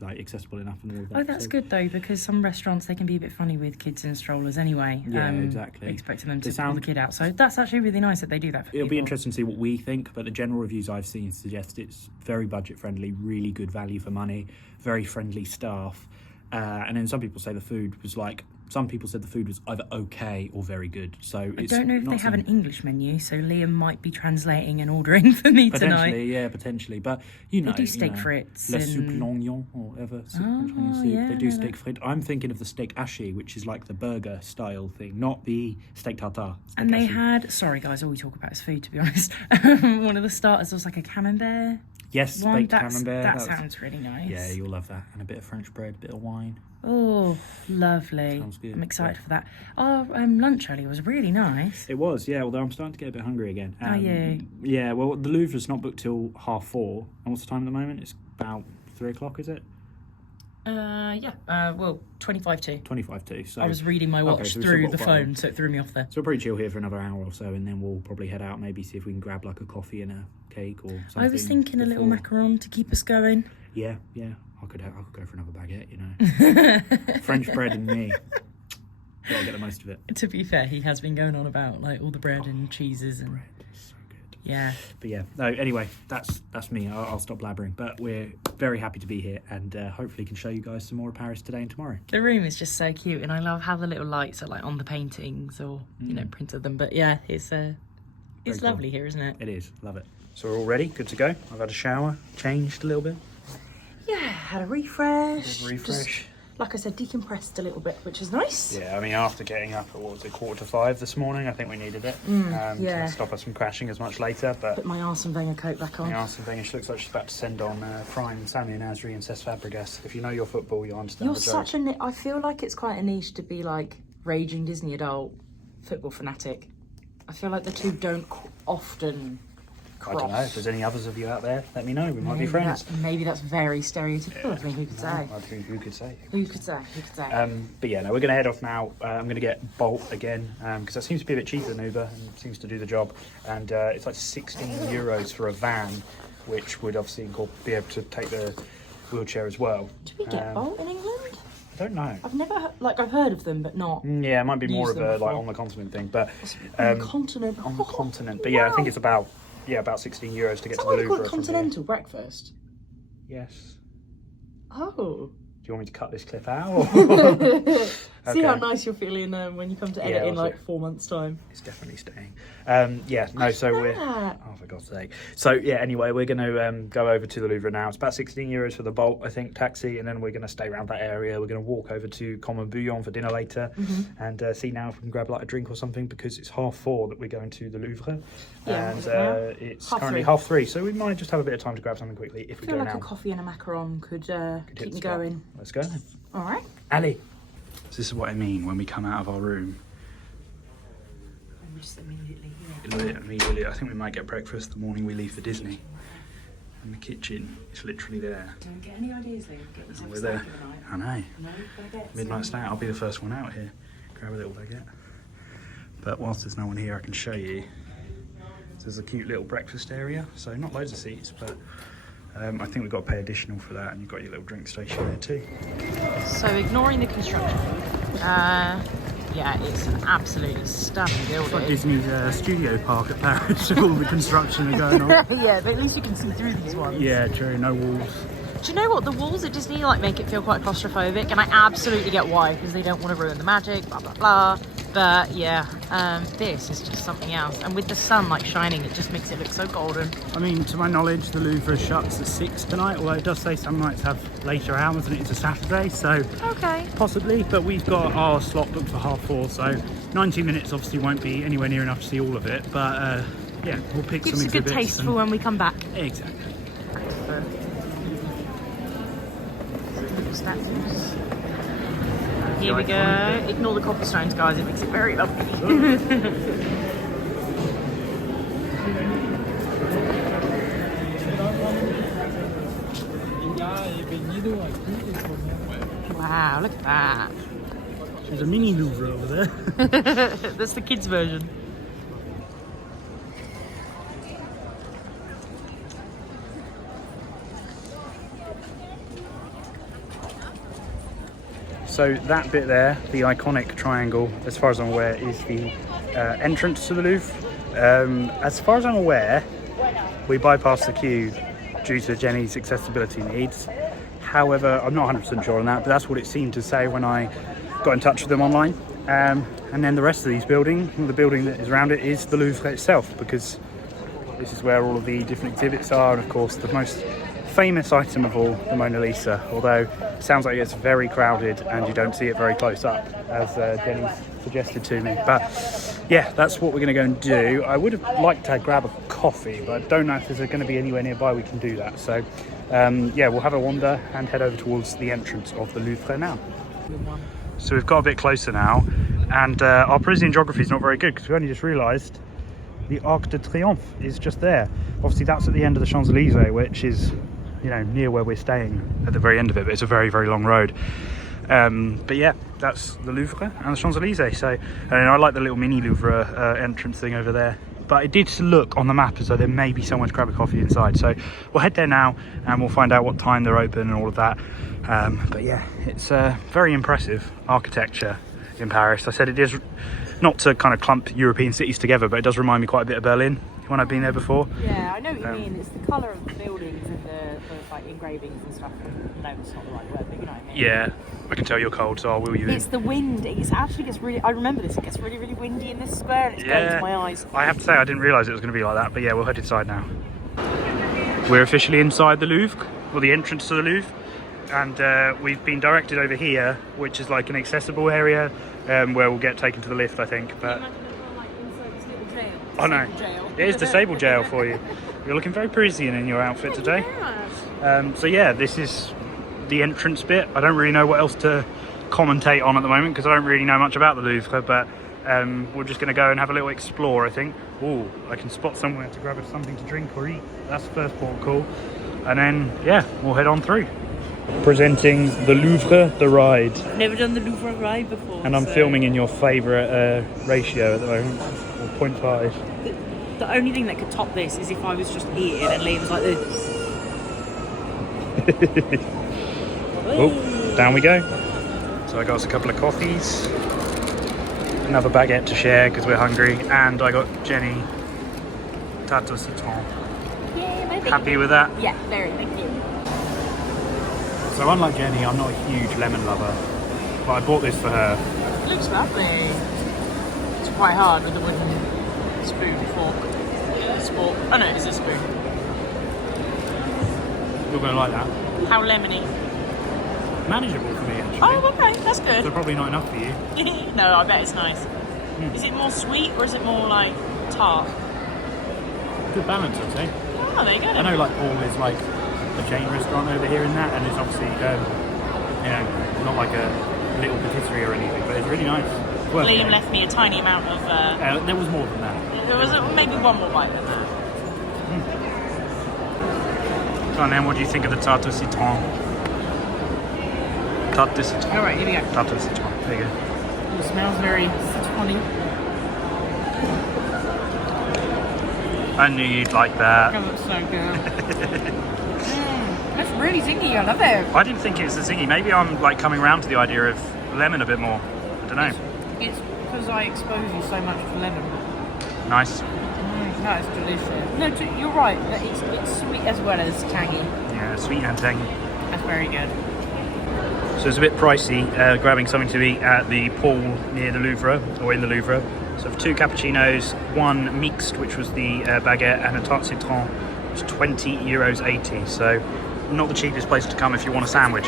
like accessible enough and all of that. Oh, that's So- good though, because some restaurants, they can be a bit funny with kids in strollers anyway. Yeah, exactly. Expecting them They to pull the kid out. So that's actually really nice that they do that for It'll be people. interesting to see what we think, but the general reviews I've seen suggest it's very budget friendly, really good value for money, very friendly staff. And then some people say the food was like, some people said the food was either okay or very good. So I it's don't know if not they have an something- English menu, so Liam might be translating and ordering for me tonight. Potentially, yeah, potentially. But you know, do steak you know, frites Le and- soupe l'oignon or whatever. Oh, yeah, they I do know steak frites. I'm thinking of the steak haché, which is like the burger style thing, not the steak tartare. Steak And they haché. had, sorry guys, all we talk about is food, to be honest. One of the starters was like a camembert yes, one. baked That camembert. was- sounds really nice. Yeah, you'll love that, and a bit of French bread, a bit of wine. Oh, lovely. Sounds good. I'm excited Yeah. for that. Our lunch earlier was really nice. It was, yeah. Although I'm starting to get a bit hungry again. Are you? Yeah. Well, the Louvre's not booked till 4:30. And what's the time at the moment? It's about 3 o'clock, is it? Well, 25 to. 25 to. So I was reading my watch so we've still through got the quite a- phone, so it threw me off there. So we'll probably chill here for another hour or so, and then we'll probably head out. Maybe see if we can grab like a coffee and a cake or something. I was thinking a little before. macaron to keep us going. Yeah. I could go for another baguette, you know. French bread and me. Gotta get the most of it. To be fair, he has been going on about like all the bread and cheeses and Bread is so good. yeah. But yeah, no. Anyway, that's me. I'll stop blabbering. But we're very happy to be here, and hopefully can show you guys some more of Paris today and tomorrow. The room is just so cute, and I love how the little lights are like on the paintings or you know printed them. But yeah, it's cool. lovely here, isn't it? It is. Love it. So we're all ready, good to go. I've had a shower, changed a little bit. Yeah, had a refresh. Refresh. Just, like I said, decompressed a little bit, which is nice. Yeah, I mean, after getting up at, 4:45 this morning, I think we needed it yeah. to stop us from crashing as much later. But Put my Arsene Wenger coat back on. the Arsene Wenger looks like she's about to send on Prime, Sammy Nasri and Cesc Fabregas. If you know your football, you'll understand You're the joke. such a. I feel like it's quite a niche to be like raging Disney adult football fanatic. I feel like the two don't often I don't know. If there's any others of you out there, let me know. We might be friends. Maybe that's very stereotypical of me. Who could say? I think who could say? Who could say? Who could say? But yeah, no, we're going to head off now. I'm going to get Bolt again because that seems to be a bit cheaper than Uber and seems to do the job. And it's like 16 euros for a van, which would obviously be able to take the wheelchair as well. Do we get Bolt in England? I don't know. I've never I've heard of them, but not Yeah, it might be more Used of them a like before. on the continent thing, but on the continent. on the continent. But yeah, I think it's about 16 euros to get Is that to the why they call Louvre it from here. continental breakfast? Yes. Oh, Do you want me to cut this clip out? Or? See how nice you're feeling when you come to edit in like 4 months' time. It's definitely staying. Oh, for God's sake. So yeah, anyway, we're going to go over to the Louvre now. It's about 16 euros for the Bolt, I think, taxi, and then we're going to stay around that area. We're going to walk over to Common Bouillon for dinner later, and see now if we can grab like a drink or something, because it's 4:30 that we're going to the Louvre, and it's currently 3:30. So we might just have a bit of time to grab something quickly if we go now. I feel like a coffee and a macaron could keep me going. Let's go then. All right. Ali. So this is what I mean when we come out of our room. I'm just immediately Immediately, I think we might get breakfast the morning we leave for Disney. And the kitchen is literally there. Don't get any ideas, Liam. Get yourself We're there. I know. No baguettes. Midnight snack. I'll be the first one out here. Grab a little baguette. But whilst there's no one here, I can show you. So there's a cute little breakfast area. So not loads of seats, but I think we've got to pay additional for that, and you've got your little drink station there too. So ignoring the construction, yeah, it's an absolutely stunning building. It's like Disney's studio park at Paris, all the construction are going on. Yeah, but at least you can see through these ones. Yeah, true, no walls. Do you know what? The walls at Disney like make it feel quite claustrophobic, and I absolutely get why, because they don't want to ruin the magic, blah, blah, blah. But yeah, this is just something else. And with the sun like shining, it just makes it look so golden. I mean, to my knowledge, the Louvre shuts at 6 tonight, although it does say some nights have later hours and it's a Saturday, so okay, possibly. But we've got our slot booked for 4:30, so 90 minutes obviously won't be anywhere near enough to see all of it. But yeah, we'll pick some exhibits. Gives a good taste for when we come back. Exactly. Statues. Here we go. Ignore the cobblestones, guys. It makes it very lovely. Wow, look at that. There's a mini Louvre over there. That's the kids' version. So that bit there, the iconic triangle, as far as I'm aware, is the entrance to the Louvre. As far as I'm aware, we bypassed the queue due to Jenny's accessibility needs. However, I'm not 100% sure on that, but that's what it seemed to say when I got in touch with them online. And then the rest of these buildings, the building that is around it, is the Louvre itself, because this is where all of the different exhibits are, and of course the most famous item of all, the Mona Lisa, although it sounds like it's very crowded and you don't see it very close up, as Jenny suggested to me. But yeah, that's what we're going to go and do. I would have liked to grab a coffee, but I don't know if there's going to be anywhere nearby we can do that. So yeah, we'll have a wander and head over towards the entrance of the Louvre now. So we've got a bit closer now, and our Parisian geography is not very good, because we only just realised the Arc de Triomphe is just there. Obviously that's at the end of the Champs-Elysees, which is, you know, near where we're staying at the very end of it, but it's a very, very long road. But yeah, that's the Louvre and the Champs-Elysees. So, and I like the little mini Louvre entrance thing over there. But it did look on the map as though there may be somewhere to grab a coffee inside. So we'll head there now and we'll find out what time they're open and all of that. But yeah, it's very impressive architecture in Paris. I said it is not to kind of clump European cities together, but it does remind me quite a bit of Berlin when I've been there before. Yeah, I know what you mean. It's the colour of the buildings and the like engravings and stuff. No, it's not the right word, but you know what I mean. Yeah, I can tell you're cold, so I will you in. It's the wind. It actually gets really, I remember this, it gets really, really windy in this square, and it's going to my eyes. I have to say, I didn't realise it was going to be like that, but yeah, we'll head inside now. We're officially inside the Louvre, or the entrance to the Louvre, and we've been directed over here, which is like an accessible area, where we'll get taken to the lift, I think. But oh no, it is disabled jail for you. You're looking very Parisian in your outfit today. So yeah, this is the entrance bit. I don't really know what else to commentate on at the moment, because I don't really know much about the Louvre, but we're just going to go and have a little explore, I think. Ooh, I can spot somewhere to grab us something to drink or eat. That's the first port of call. And then, yeah, we'll head on through. Presenting the Louvre, the ride. Never done the Louvre ride before. And I'm filming in your favourite ratio at the moment, or 0.5. The only thing that could top this is if I was just eating and Liam was like this. Oh, down we go. So I got us a couple of coffees, another baguette to share because we're hungry, and I got Jenny Tato Citron. Yay, my baby. Happy with that? Yeah, very, thank you. So unlike Jenny, I'm not a huge lemon lover, but I bought this for her. It looks lovely. It's quite hard with the wooden spoon fork. Sport. Oh no, it's a spoon. You're going to like that. How lemony? Manageable for me, actually. Oh, okay, that's So good. probably not enough for you. No, I bet it's nice. Is it more sweet or is it more like tart? Good balance, I'd say. Oh, there you go. I know like Paul is like a chain restaurant over here in that, and it's obviously, you know, not like a little patisserie or anything, but it's really nice. Worth Liam getting. left me a tiny amount of... There was more than that. there was maybe one more bite than that. So, and then what do you think of the tarte au citron? Tarte de citron. Alright, here we go. Tarte au citron. There you go. It smells very citrony. I knew you'd like that. It looks so good. That's really zingy, I love it. I didn't think it was a zingy. Maybe I'm like coming around to the idea of lemon a bit more. I don't know. It's because I expose you so much to lemon. Nice. That is delicious. No, you're right. It's sweet as well as tangy. Yeah, sweet and tangy. That's very good. So it's a bit pricey grabbing something to eat at the pool near the Louvre, or in the Louvre. So for 2 cappuccinos, 1 mixed, which was the baguette, and a tarte citron, it's €20.80. So not the cheapest place to come if you want a sandwich.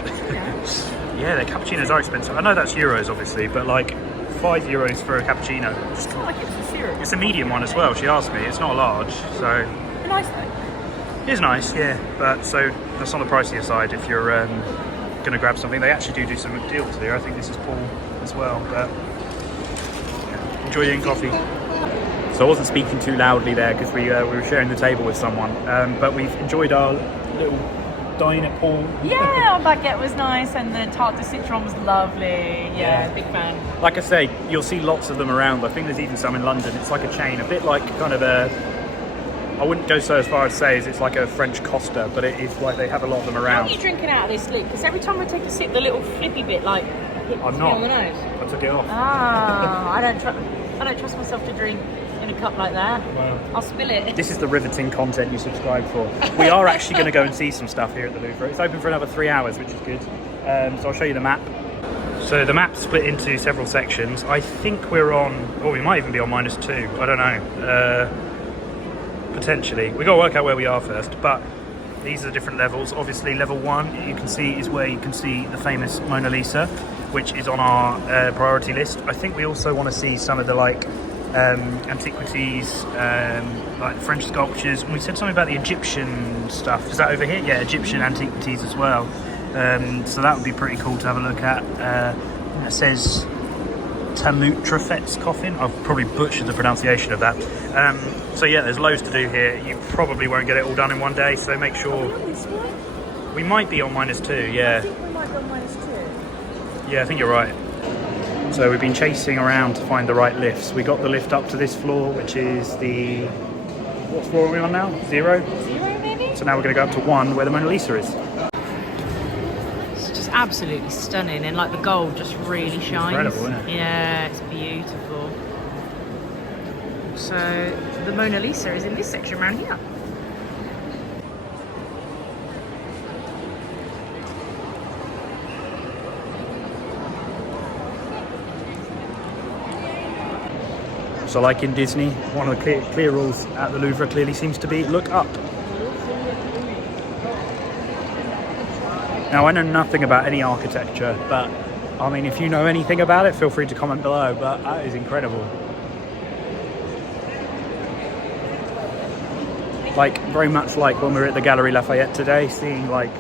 Yeah, the cappuccinos are expensive. I know that's euros, obviously, but like €5 for a cappuccino. It's kind of like it's a syrup. It's a medium one as well, she asked me. It's not a large, so... Nice though. It's nice, yeah. But so that's on the pricier side if you're going to grab something. They actually do some deals here. I think this is Paul as well, but yeah. Enjoy eating coffee. So I wasn't speaking too loudly there because we were sharing the table with someone, but we've enjoyed our little dine at Paul. Yeah, our baguette was nice and the tarte de citron was lovely. Yeah, big fan. Like I say, you'll see lots of them around. I think there's even some in London. It's like a chain, a bit like kind of a... I wouldn't go so as far as say it's like a French Costa, but it is like they have a lot of them How around. are you drinking out of this lid? Because every time I take a sip, the little flippy bit like hits I'm me not. on the nose. I took it off. Ah, I don't trust myself to drink in a cup like that. Well, I'll spill it. this is the riveting content you subscribe for. We are actually going to go and see some stuff here at the Louvre. It's open for another 3 hours, which is good. So I'll show you the map. So the map's split into several sections. I think we're on, or we might even be on -2. I don't know. Potentially. We've got to work out where we are first, but these are the different levels. Obviously, level 1, you can see, is where you can see the famous Mona Lisa, which is on our priority list. I think we also want to see some of the like antiquities, like French sculptures. And we said something about the Egyptian stuff. Is that over here? Yeah, Egyptian antiquities as well. So that would be pretty cool to have a look at. It says Tamut Trefet's coffin. I've probably butchered the pronunciation of that. So yeah, there's loads to do here. You probably won't get it all done in one day, so make sure... We might be on -2, yeah. I think we might be on -2. Yeah, I think you're right. So we've been chasing around to find the right lifts. We got the lift up to this floor, which is the... What floor are we on now? 0? 0 maybe? So now we're going to go up to 1, where the Mona Lisa is. It's just absolutely stunning, and like the gold just really shines. Incredible, isn't it? Yeah, it's beautiful. So the Mona Lisa is in this section around here. So like in Disney, one of the clear rules at the Louvre clearly seems to be look up. Now I know nothing about any architecture, but I mean if you know anything about it, feel free to comment below, but that is incredible. Like very much like when we were at the Galerie Lafayette today, seeing like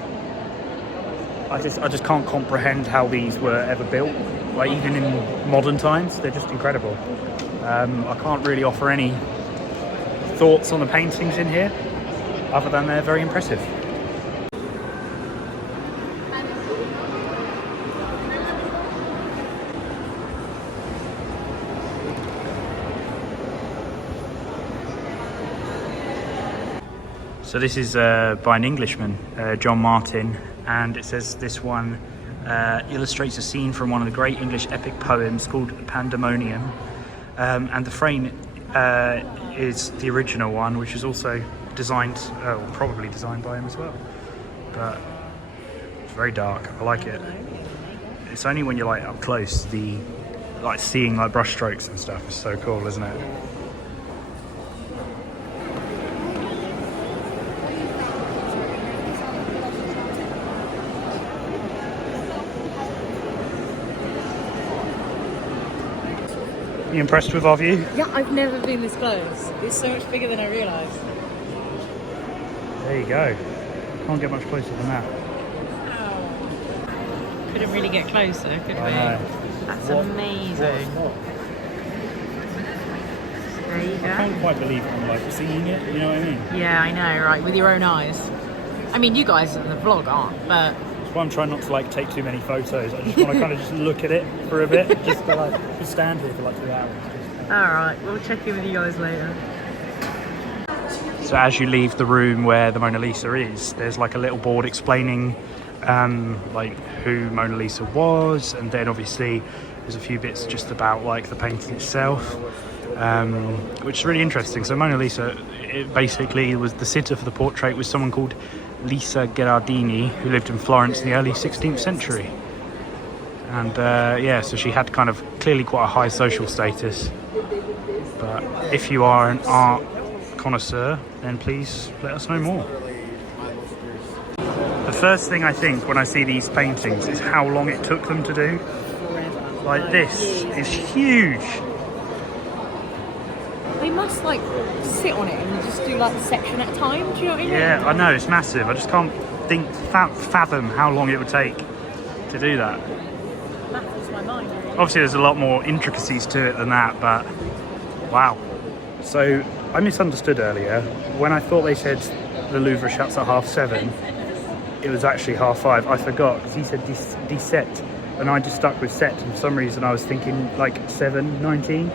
I just can't comprehend how these were ever built. Like even in modern times, they're just incredible. I can't really offer any thoughts on the paintings in here, other than they're very impressive. So this is by an Englishman, John Martin, and it says this one illustrates a scene from one of the great English epic poems called Pandemonium. And the frame is the original one, which is also designed, probably designed by him as well. But very dark. I like it. It's only when you're like up close, the like seeing like brush strokes and stuff is so cool, isn't it? You impressed with our view? Yeah, I've never been this close. It's so much bigger than I realised. There you go. Can't get much closer than that. Couldn't really get closer, could we? I know. That's amazing. There you I go. can't quite believe I'm like seeing it, you know what I mean? Yeah, I know, right, with your own eyes. I mean, you guys in the vlog aren't, but... That's why I'm trying not to like take too many photos. I just want to kind of just look at it for a bit, just to like just stand here for like 2 hours. Alright, we'll check in with you guys later. So as you leave the room where the Mona Lisa is, there's like a little board explaining like who Mona Lisa was, and then obviously there's a few bits just about like the painting itself, which is really interesting. So Mona Lisa, it basically was the sitter for the portrait was someone called Lisa Gherardini, who lived in Florence in the early 16th century. And yeah, so she had kind of clearly quite a high social status. But if you are an art connoisseur, then please let us know more. The first thing I think when I see these paintings is how long it took them to do. Like this is huge. They must like sit on it and just do like a section at a time, do you know what I mean? Yeah, I know, it's massive. I just can't fathom how long it would take to do that. Baffles my mind, really. Obviously there's a lot more intricacies to it than that, but wow. So I misunderstood earlier. When I thought they said the Louvre shuts at 7:30, it was actually 5:30. I forgot because he said 17, and I just stuck with set, and for some reason I was thinking like 7:19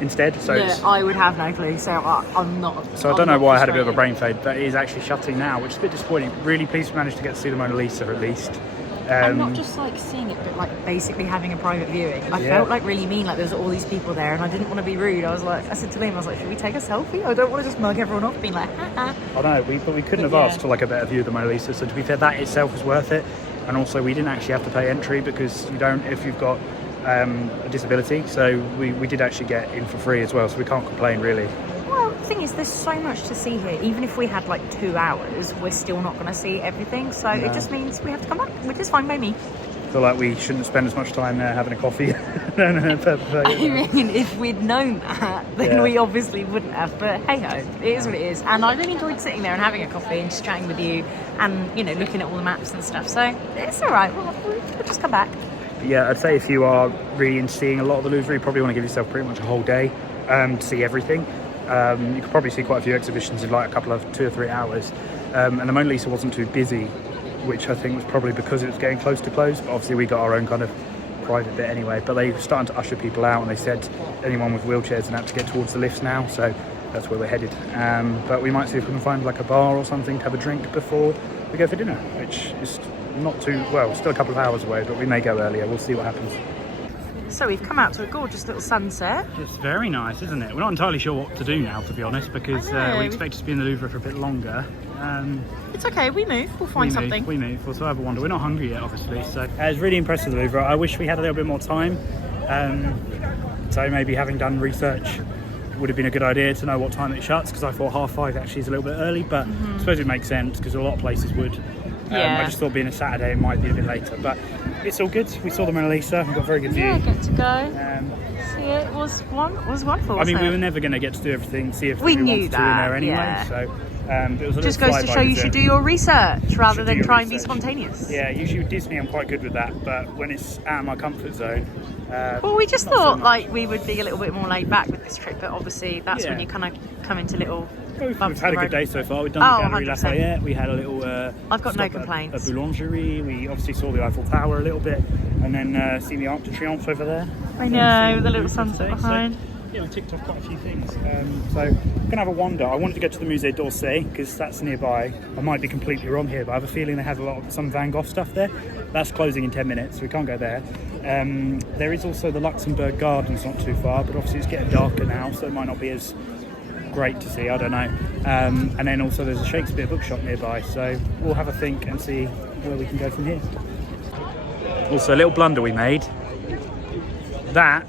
instead. So yeah, I would have no clue, so I'm not. So I don't know why I had a bit of a brain fade, but it is actually shutting now, which is a bit disappointing. Really pleased we managed to get to see the Mona Lisa at least. And not just like seeing it, but like basically having a private viewing. I Yeah. felt like really mean, like there was all these people there, and I didn't want to be rude. I said to Liam, I was like, should we take a selfie? I don't want to just mug everyone off, being like, ha. I know, but we couldn't have Yeah. asked for like a better view of the Mona Lisa. So to be fair, that itself was worth it. And also we didn't actually have to pay entry because you don't if you've got a disability. So we did actually get in for free as well. So we can't complain really. Well, the thing is, there's so much to see here. Even if we had like 2 hours, we're still not going to see everything. So No. it just means we have to come back, which is fine by me. I feel like we shouldn't spend as much time there having a coffee. I mean, if we'd known that, then Yeah. we obviously wouldn't have. But hey ho, it is what it is. And I really enjoyed sitting there and having a coffee and just chatting with you and, you know, looking at all the maps and stuff. So it's all right. We'll just come back. Yeah, I'd say if you are really into seeing a lot of the Louvre, you probably want to give yourself pretty much a whole day to see everything. You could probably see quite a few exhibitions in like a couple of 2 or 3 hours. And the Mona Lisa wasn't too busy, which I think was probably because it was getting close to close. But obviously we got our own kind of private bit anyway. But they were starting to usher people out, and they said anyone with wheelchairs and have to get towards the lifts now. So that's where we're headed. But we might see if we can find like a bar or something to have a drink before we go for dinner, which is not too, well, still a couple of hours away, but we may go earlier. We'll see what happens. So we've come out to a gorgeous little sunset. It's very nice, isn't it? We're not entirely sure what to do now, to be honest, because I know. we expected to be in the Louvre for a bit longer. It's okay, we move. We'll find something. We move. We'll still have a wander. We're not hungry yet, obviously. So it's really impressive, the Louvre. I wish we had a little bit more time. So maybe having done research would have been a good idea to know what time it shuts, because I thought 5:30 actually is a little bit early, but I suppose it makes sense because a lot of places would. Yeah. I just thought being a Saturday it might be a bit later, but it's all good. We saw the Mona Lisa. We got a very good view. Yeah, get to go. See it was wonderful. I mean, wasn't we it? were never going to get to do everything, see everything We we knew wanted to in that, there anyway. yeah. So it was a Just little goes to flyby show you visit. should do your research rather do than your try and be research. spontaneous. Yeah, usually with Disney I'm quite good with that, but when it's out of my comfort zone. Well, we just not so thought much. like we would be a little bit more laid back with this trip, but obviously that's when Yeah. you kind of come into little. We've bumps had a in the good road. day so far. We've done Oh, the Galerie 100%. Lafayette. We had a little. I've got no stop complaints. At boulangerie. We obviously saw the Eiffel Tower a little bit, and then seen the Arc de Triomphe over there. I know, with the little sunset behind. So, yeah, we ticked off quite a few things. So I'm gonna have a wander. I wanted to go to the Musée d'Orsay because that's nearby. I might be completely wrong here, but I have a feeling they have some Van Gogh stuff there. That's closing in 10 minutes, so we can't go there. There is also the Luxembourg Gardens not too far, but obviously it's getting darker now, so it might not be as great to see. I don't know. And then also there's a Shakespeare bookshop nearby, so we'll have a think and see where we can go from here. Also, a little blunder we made. That,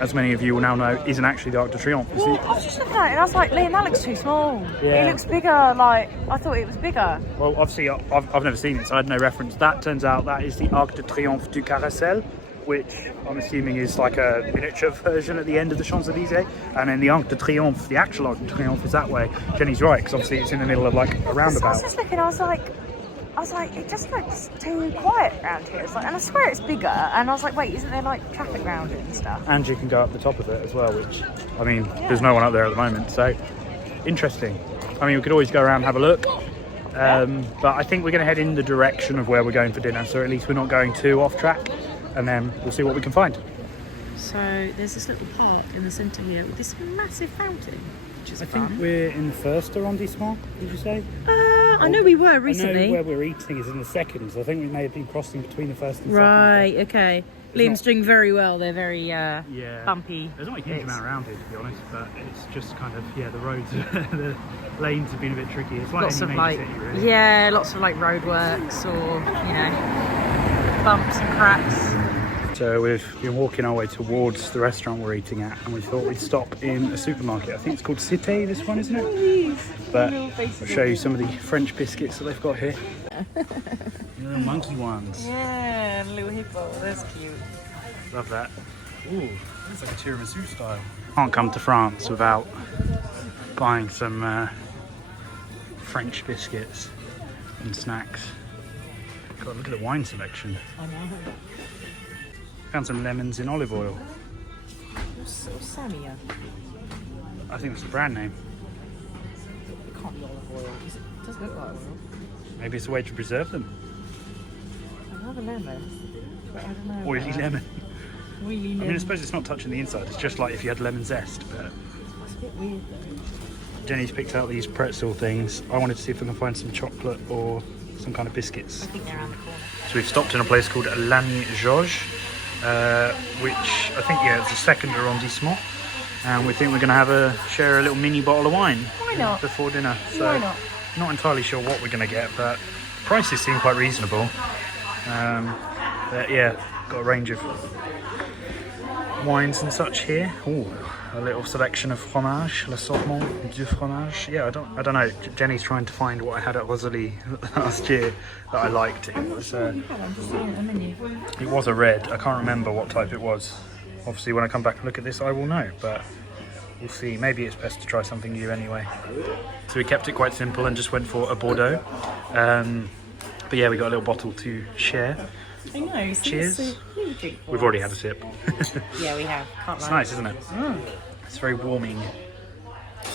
as many of you will now know, isn't actually the Arc de Triomphe. Well, I was just looking at it and I was like, Liam, that looks too small. Yeah. It looks bigger, like, I thought it was bigger. Well, obviously, I've never seen it, so I had no reference. That turns out that is the Arc de Triomphe du Carrousel, which I'm assuming is like a miniature version at the end of the Champs-Élysées. And then the Arc de Triomphe, the actual Arc de Triomphe, is that way. Jenny's right, because obviously it's in the middle of like a roundabout. So I was just looking, I was like, it just looks too quiet around here. It's like, and I swear it's bigger. And I was like, wait, isn't there like traffic around it and stuff? And you can go up the top of it as well, which, I mean, there's no one up there at the moment, so interesting. I mean, we could always go around and have a look, but I think we're going to head in the direction of where we're going for dinner, so at least we're not going too off track, and then we'll see what we can find. So there's this little park in the centre here with this massive fountain, which is I fun. think we're in the first arrondissement, did you say? I know we were recently. I know where we're eating is in the second, so I think we may have been crossing between the first and second. Right, okay. Liam's doing very well. They're very bumpy. There's not a huge amount around here, to be honest, but it's just kind of, the roads, the lanes have been a bit tricky. It's like Lots any of major like, city, really. yeah, lots of like roadworks or, bumps and cracks. So we've been walking our way towards the restaurant we're eating at, and we thought we'd stop in a supermarket. I think it's called Cité, this one, isn't it? But I'll show you some of the French biscuits that they've got here. Little monkey ones. Yeah, little hippo. That's cute. Love that. Ooh, it's like a tiramisu style. Can't come to France without buying some French biscuits and snacks. God, look at the wine selection. I know. Found some lemons in olive oil. What's Samia? I think that's the brand name. It can't be olive oil. It does look like oil. Maybe it's a way to preserve them. Another lemon. But I don't know. Oily lemon. Oily lemon. I mean, I suppose it's not touching the inside. It's just like if you had lemon zest. But That's a bit weird though. Jenny's picked out these pretzel things. I wanted to see if we can find some chocolate or some kind of biscuits. I think they're around the corner. So we've stopped in a place called L&J, which I think, it's the second arrondissement. And we think we're going to share a little mini bottle of wine. Why not? Before dinner. So Why not? Not entirely sure what we're going to get, but prices seem quite reasonable. But yeah, got a range of wines and such here. Ooh, a little selection of fromage, l'assortiment du fromage. Yeah, I don't know. Jenny's trying to find what I had at Rosalie last year that I liked. It was it was a red. I can't remember what type it was. Obviously, when I come back and look at this, I will know. But we'll see. Maybe it's best to try something new anyway. So we kept it quite simple and just went for a Bordeaux. But yeah, we got a little bottle to share. I know. Cheers. We've already had a sip. Yeah, we have. Can't It's lie. nice, isn't it? It's very warming.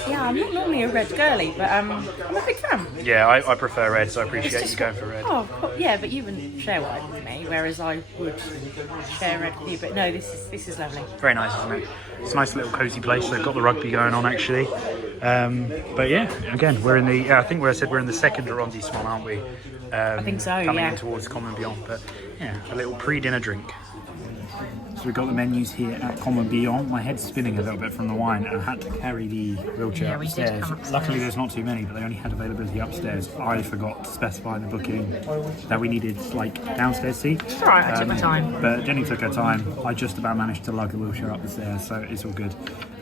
Yeah, I'm not normally a red girly, but I'm a big fan. Yeah, I prefer red, so I appreciate you going for red. Oh, cool. Yeah, but you wouldn't share wine with me, whereas I would share red with you. But no, this is lovely. Very nice, isn't it? It's a nice little cosy place. They've got the rugby going on, actually. But yeah, again, we're in the. I think where I said we're in the second arrondissement, aren't we? I think so. Coming Yeah. in towards Common Beyond, but yeah, a little pre-dinner drink. So we've got the menus here at Common Beyond. My head's spinning a little bit from the wine, and I had to carry the wheelchair Yeah, we did upstairs. come upstairs. Luckily, there's not too many, but they only had availability upstairs. I forgot to specify in the booking that we needed like downstairs seats. It's alright, I took my time. But Jenny took her time. I just about managed to lug the wheelchair up the stairs, so it's all good.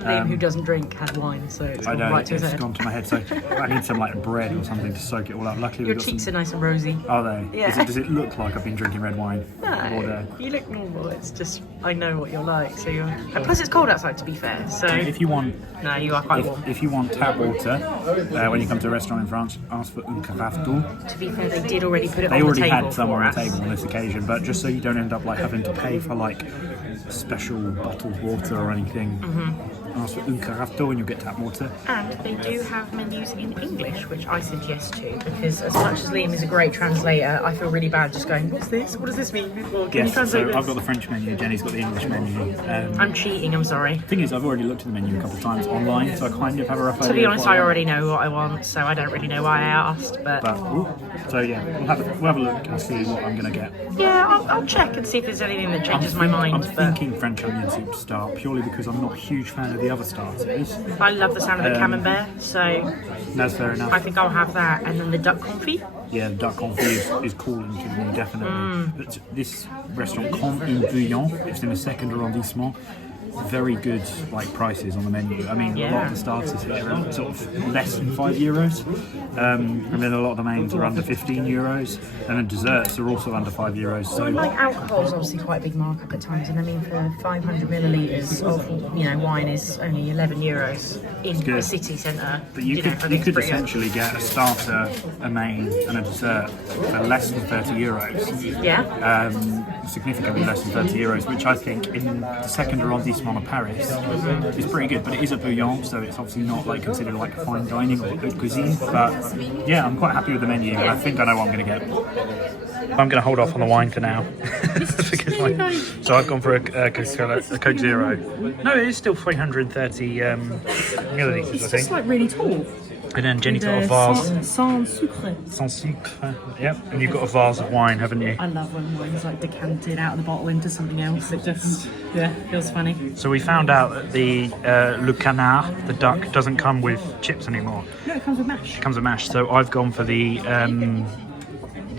Liam, who doesn't drink, had wine, so it's I gone know, right to his it's head. gone to my head, so I need some like bread or something to soak it all up. Luckily, Your we got cheeks some. are nice and rosy. Are they? Yeah. Does it look like I've been drinking red wine? No, you look normal. It's just I know what you're like, so you're. And plus, it's cold outside, to be fair. So If you want no, you are quite warm. If you want tap water, when you come to a restaurant in France, ask for un carafe d'eau. To be fair, they did already put it They on the already table had some for on us. the table on this occasion, but just so you don't end up like having to pay for like special bottled water or anything, ask for un carafe d'eau and you'll get tap water. And they do have menus in English, which I said yes to, because as much as Liam is a great translator, I feel really bad just going, what's this? What does this mean? Can you Yes, translate so this? I've got the French menu, Jenny's got the English menu. I'm cheating, I'm sorry. The thing is, I've already looked at the menu a couple of times online, so I kind of have a rough idea. To be of honest, what I already know what I want, so I don't really know why I asked, but So yeah, we'll have a look and see what I'm going to get. yeah, I'll check and see if there's anything that changes my mind. I'm but thinking French onion soup to start, purely because I'm not a huge fan of the other starters. I love the sound of the camembert, so That's fair enough. I think I'll have that, and then the duck confit. Yeah, the duck confit is calling to me, definitely. But this restaurant, Comme un Bouillon, it's in the second arrondissement. Very good like prices on the menu. I mean, a lot of the starters here are sort of less than €5, and then a lot of the mains are under €15, and then desserts are also under €5. So Like alcohol's obviously quite a big markup at times, and I mean for 500 millilitres of wine is only €11 in the city centre. But you could essentially get a starter, a main, and a dessert for less than €30. Yeah. Significantly less than €30, which I think in the second arrondissement of Paris is pretty good. But it is a bouillon, so it's obviously not like considered like fine dining or good cuisine. But yeah, I'm quite happy with the menu, and I think I know what I'm going to get. I'm going to hold off on the wine for now. So I've gone for a Coke Zero. No, it is still 330 millilitres, I think. It's like really tall. And then Jenny's got a vase. Sans sucre. Sans sucre. Yep. And you've got a vase of wine, haven't you? I love when wine's like decanted out of the bottle into something else. It just, feels funny. So we found out that the le canard, the duck, doesn't come with chips anymore. No, it comes with mash. It comes with mash. So I've gone for the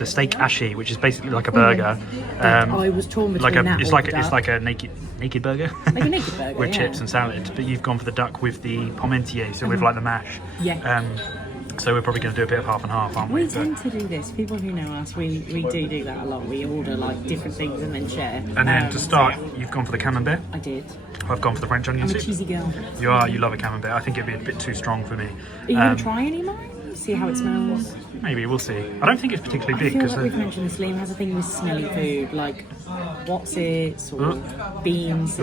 steak haché, which is basically like a burger. I was torn between it's like a naked burger. Like a naked burger, with chips and salad. But you've gone for the duck with the parmentier, so with like the mash. Yeah. So we're probably going to do a bit of half and half, aren't we? We tend to do this. People who know us, we do that a lot. We order like different things and then share. And then to start, you've gone for the camembert. I did. I've gone for the French onion I'm soup. a cheesy girl. You are. You love a camembert. I think it'd be a bit too strong for me. Are you going to try any mine? See how it smells? Maybe, we'll see. I don't think it's particularly big. I feel like we've mentioned this. Liam has a thing with smelly food, like what's-its or beans.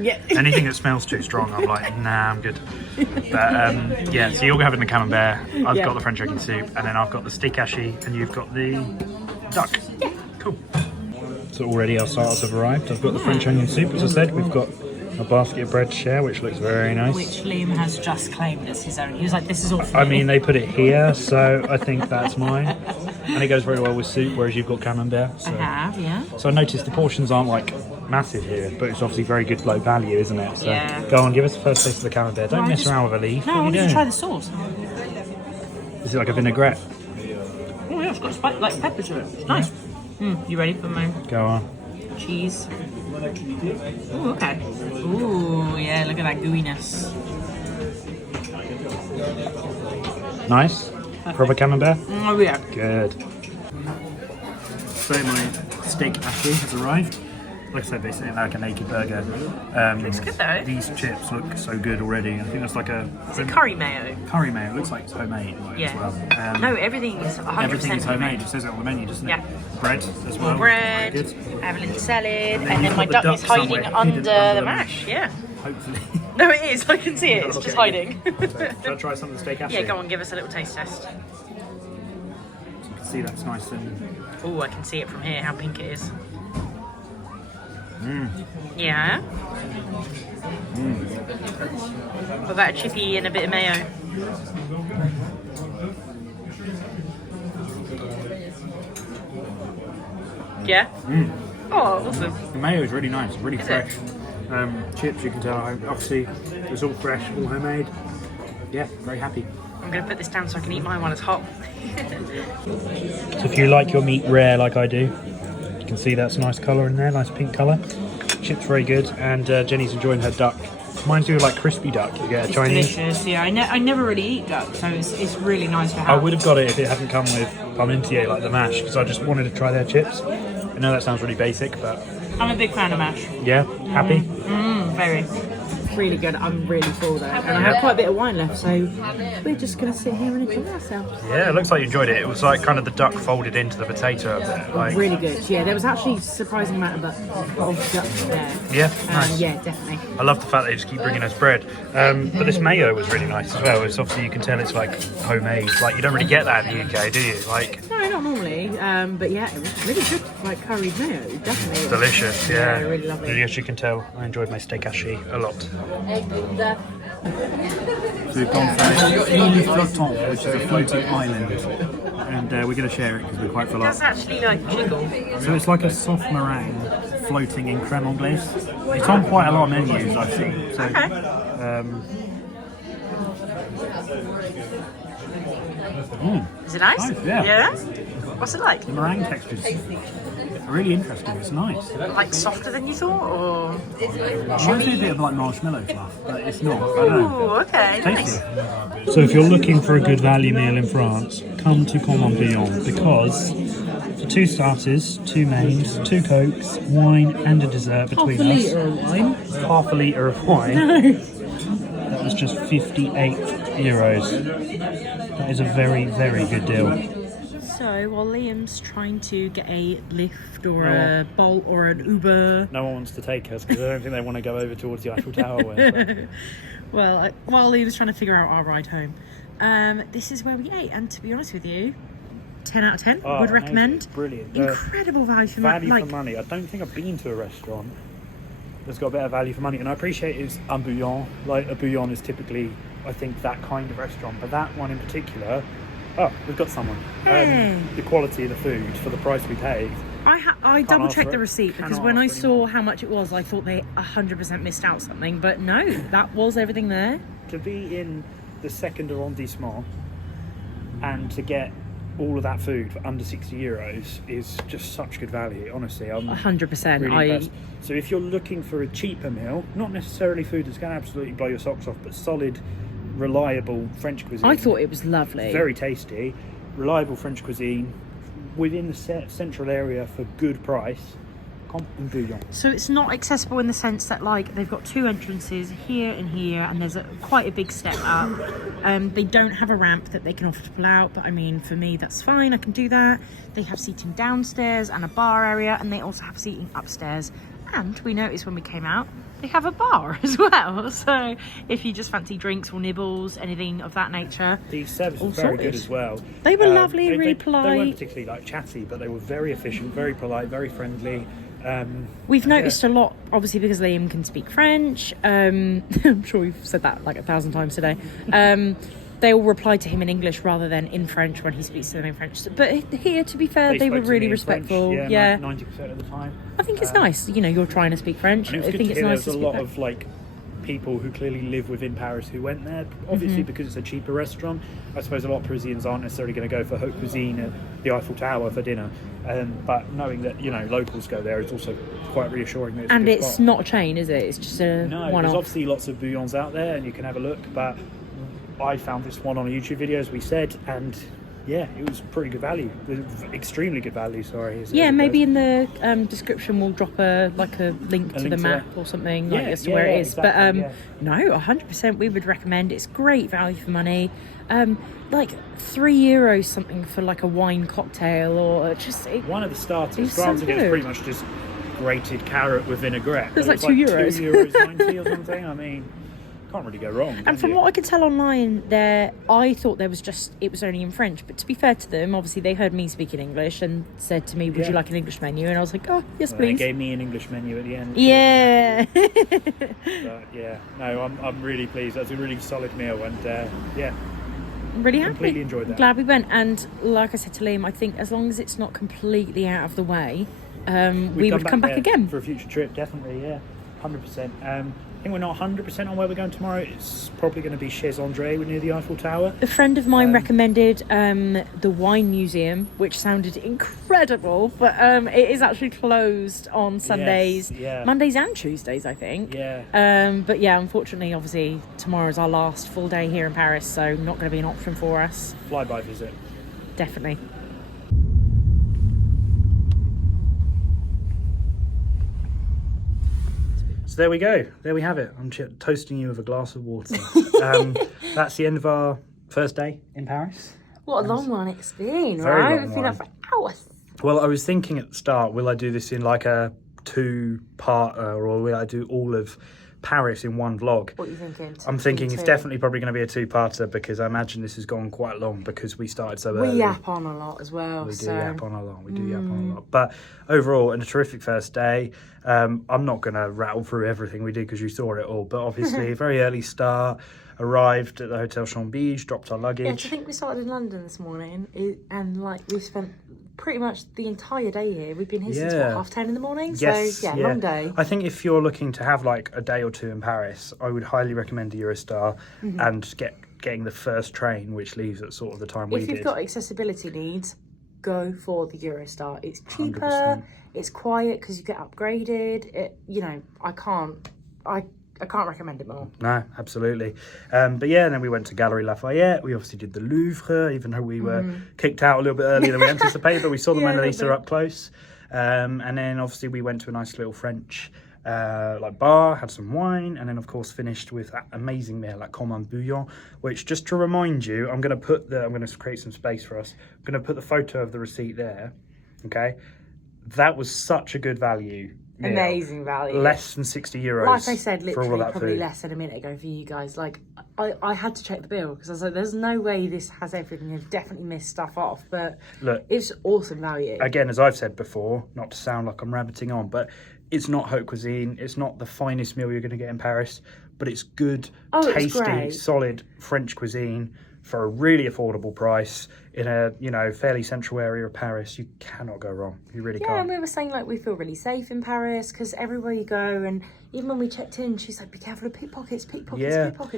Yeah. Anything that smells too strong, I'm like, nah, I'm good. But yeah, so you're having the camembert, I've got the French onion soup, and then I've got the steak haché, and you've got the duck. Yeah. Cool. So already our starters have arrived. I've got the French onion soup, as I said. We've got a basket of bread to share, which looks very nice. Which Liam has just claimed as his own. He was like, this is all for I me. mean, they put it here, so I think that's mine. And it goes very well with soup, whereas you've got camembert. So. I have, yeah. So I noticed the portions aren't like massive here, but it's obviously very good low value, isn't it? So Yeah. go on, give us the first taste of the camembert. Don't mess around with a leaf. No, I what are wanted you to try doing? the sauce. Is it like a vinaigrette? Oh yeah, it's got like pepper to it. It's nice. You ready for my Go on. cheese? Ooh, okay. Ooh, yeah, look at that gooiness. Nice. Proper camembert? Oh yeah. Good. So my steak haché has arrived. Like I said, they say like a naked burger. Looks good though. These chips look so good already. I think that's like a It's a curry mayo. curry mayo. It looks like it's homemade like, Yeah. as well. No, everything is 100% Everything is homemade. It says it on the menu, doesn't it? Yeah. Bread as well. Bread, Good. I have a little salad, and you've then my got the duck is duck hiding somewhere under hidden under the the mash. Yeah. Hopefully. No, it is. I can see it. It's just hiding. Shall I try some of the steak haché? Yeah, go on, give us a little taste test. So you can see that's nice and Oh, I can see it from here, how pink it is. Yeah? What about a chippy and a bit of mayo? Yeah? Oh, awesome. the mayo is really nice, really Is fresh. Chips, you can tell, obviously it's all fresh, all homemade. Yeah, very happy. I'm going to put this down so I can eat mine while it's hot. So if you like your meat rare like I do, you can see that's a nice colour in there, nice pink colour. Chips very good, and Jenny's enjoying her duck. Reminds me of like crispy duck. You get a It's Chinese. delicious, yeah. I never really eat duck, so it's really nice to I have. would have got it if it hadn't come with parmentier like the mash, because I just wanted to try their chips. I know that sounds really basic, but I'm a big fan of mash. yeah, happy. Very. Really good. I'm really full though, and I have quite a bit of wine left, so we're just going to sit here and enjoy ourselves. Yeah, it looks like you enjoyed it. It was like kind of the duck folded into the potato a bit. Like, Really good. Yeah, there was actually a surprising amount of duck there. yeah, nice. Yeah, definitely. I love the fact that they just keep bringing us bread. But this mayo was really nice as well. It's obviously, you can tell it's like homemade. Like, you don't really get that in the UK, do you? Like, No, not normally, but yeah, it was really good. Like curried mayo, definitely. delicious, yeah. really lovely. Yes, you can tell. I enjoyed my steak haché a lot. So we've gone for Île Flottante, which is a floating island, and we're going to share it because we're quite full It does up. actually like jiggle. So it's like a soft meringue floating in crème anglaise. It's on quite a lot of menus I've seen. So, Is it nice? Nice, yeah. What's it like? The meringue texture's really interesting. It's nice. Like softer than you thought, or? Reminds me a bit of like marshmallow fluff, but it's not. I don't know. Oh, okay, nice. Tasty. So if you're looking for a good value meal in France, come to Commandillon because for 2 starters, 2 mains, 2 cokes, wine and a dessert between us. Half a litre of wine. Half a litre of wine. No. That was just 58 euros. That is a very, very good deal. So while Liam's trying to get a lift or a Bolt or an Uber, No one wants to take us because I don't think they want to go over towards the Eiffel Tower with. well, while Liam's trying to figure out our ride home, this is where we ate. And to be honest with you, 10 out of 10 Oh, would amazing. recommend. Brilliant. Incredible value for money. Value for money. I don't think I've been to a restaurant that's got better value for money, and I appreciate it's un bouillon. Like a bouillon is typically, I think, that kind of restaurant, but that one in particular. Oh, we've got someone. Hey. The quality of the food for the price we paid. I double checked the offer it. receipt because Cannot when I offer saw anymore. how much it was, I thought they 100% missed out something. But no, that was everything there. To be in the second arrondissement and to get all of that food for under 60 euros is just such good value. Honestly, I'm 100%. really impressed. So if you're looking for a cheaper meal, not necessarily food that's going to absolutely blow your socks off, but solid, reliable French cuisine. I thought it was lovely. Very tasty, reliable French cuisine within the central area for good price. Comte Bouillon. So it's not accessible in the sense that like they've got 2 entrances here and here, and there's quite a big step up. They don't have a ramp that they can offer to pull out, but I mean, for me that's fine, I can do that. They have seating downstairs and a bar area, and they also have seating upstairs. And we noticed when we came out, they have a bar as well. So if you just fancy drinks or nibbles, anything of that nature. The service all was very sorted. good as well. They were lovely, really They polite. weren't particularly like chatty, but they were very efficient, very polite, very friendly. We've noticed a lot, obviously, because Liam can speak French. I'm sure we've said that like 1,000 times today. They all reply to him in English rather than in French when he speaks to them in French. But here, to be fair, they were spoke to really me in French, respectful. yeah, 90% of the time. I think it's nice. You know, you're trying to speak French. And it I was good think to it's hear nice to there's a speak lot that. of like people who clearly live within Paris who went there, obviously Mm-hmm. because it's a cheaper restaurant. I suppose a lot of Parisians aren't necessarily going to go for haute cuisine at the Eiffel Tower for dinner, but knowing that, you know, locals go there is also quite reassuring that it's a And good it's spot. not a chain, is it? It's just a No, there's one-off. obviously lots of bouillons out there and you can have a look, but I found this one on a YouTube video, as we said, and yeah, it was pretty good value. Extremely good value, sorry. Yeah, maybe in the description we'll drop a link to link the to map that. or something Yeah, like as to yeah, where yeah, it is. exactly, But no, 100% we would recommend. It's great value for money. Like €3 something for like a wine cocktail or just one of the starters. It's so Granted, it was good. pretty much just grated carrot with vinaigrette. It was but like €2. €2.90 or something. I mean, can't really go wrong. And from what I could tell online, I thought it was only in French. But to be fair to them, obviously they heard me speaking English and said to me, "Would Yeah. you like an English menu?" And I was like, "Oh, yes, They please." gave me an English menu at the end. Yeah. But yeah, no, I'm really pleased. That's a really solid meal, and yeah, I'm really happy. completely enjoyed that. Glad we went. And like I said to Liam, I think as long as it's not completely out of the way, we would come back there again. for a future trip. Definitely, yeah, 100%. I think we're not 100% on where we're going tomorrow. It's probably going to be Chez Andre near the Eiffel Tower. A friend of mine recommended the wine museum, which sounded incredible, but it is actually closed on Sundays, yeah. Mondays and Tuesdays, I think. Yeah. But yeah, unfortunately, obviously, tomorrow's our last full day here in Paris, so not going to be an option for us. Flyby visit. Definitely. So there we go. There we have it. I'm toasting you with a glass of water. That's the end of our first day in Paris. What a long one it's been, Very right? long We've been one. up for hours. Well, I was thinking at the start, will I do this in like a 2-parter, or will I do all of Paris in one vlog? What are you thinking? I'm thinking it's Two? definitely probably going to be a 2-parter, because I imagine this has gone quite long because we started so early. We yap on a lot as well. We do so. yap on a lot. We do yap on a lot. But overall, a terrific first day. I'm not going to rattle through everything we did because you saw it all. But obviously, a very early start. Arrived at the Hotel Chambige, dropped our Yeah, luggage. I think we started in London this morning, and like we've spent pretty much the entire day here. We've been here since Yeah. 10:30 in the morning. Yes, so yeah, long day. I think if you're looking to have like a day or two in Paris, I would highly recommend the Eurostar and get getting the first train, which leaves at sort of the time we If did. you've got accessibility needs, go for the Eurostar. It's cheaper, 100%. it's quiet because you get upgraded. I can't recommend it more. No, absolutely. But yeah, and then we went to Gallery Lafayette. We obviously did the Louvre, even though we were kicked out a little bit earlier than we anticipated, but we saw the Yeah, Mona a little Lisa bit. up close. And then obviously we went to a nice little French bar, had some wine, and then of course finished with that amazing meal like Comme un Bouillon, which, just to remind you, I'm going to create some space for us. I'm going to put the photo of the receipt there. Okay, that was such a good value meal. Amazing value. Less than €60 Like I said, for all literally of that probably food. less than a minute ago for you guys. Like, I had to check the bill because I was like, there's no way this has everything. You've definitely missed stuff off, but Look, it's awesome value. again, as I've said before, not to sound like I'm rabbiting on, but it's not haute cuisine. It's not the finest meal you're going to get in Paris, but it's good, Oh, it's tasty, great. solid French cuisine for a really affordable price in a, fairly central area of Paris. You cannot go wrong. You really Yeah, and can't. we were saying like we feel really safe in Paris because everywhere you go, and even when we checked in, she's like, be careful of pickpockets, Yeah. but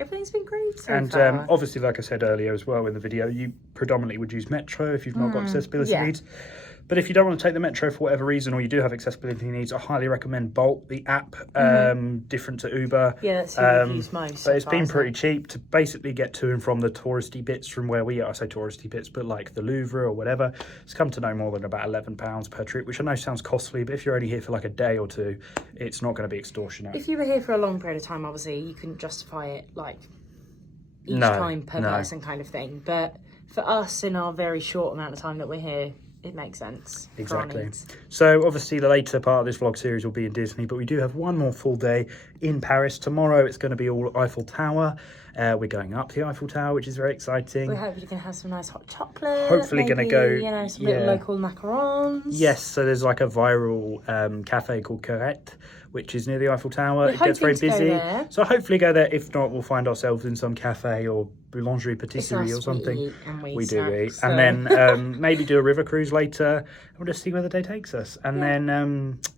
everything's been great so And far. obviously, like I said earlier as well in the video, you predominantly would use Metro if you've not got accessibility yeah. needs. But if you don't want to take the Metro for whatever reason, or you do have accessibility needs, I highly recommend Bolt, the app, different to Uber. Yeah, that's who we've used most so But it's far, been isn't pretty it? cheap to basically get to and from the touristy bits from where we are. I say touristy bits, but like the Louvre or whatever. It's come to no more than about £11 per trip, which I know sounds costly, but if you're only here for like a day or two, it's not going to be extortionate. If you were here for a long period of time, obviously you couldn't justify it like each No, time per no. person kind of thing. But for us, in our very short amount of time that we're here, it makes sense. For our Exactly. needs. So obviously the later part of this vlog series will be in Disney, but we do have one more full day in Paris. Tomorrow it's going to be all Eiffel Tower. We're going up the Eiffel Tower, which is very exciting. We hope you can have some nice hot chocolate. Hopefully gonna maybe, go- some little yeah. local macarons. Yes, so there's like a viral cafe called Corrette, which is near the Eiffel Tower. We're It gets very hoping to go busy. there. So hopefully go there. If not, we'll find ourselves in some cafe or boulangerie It's patisserie nice or we something. eat and we We do snack, eat. so- And then maybe do a river cruise later. And we'll just see where the day takes us. And then,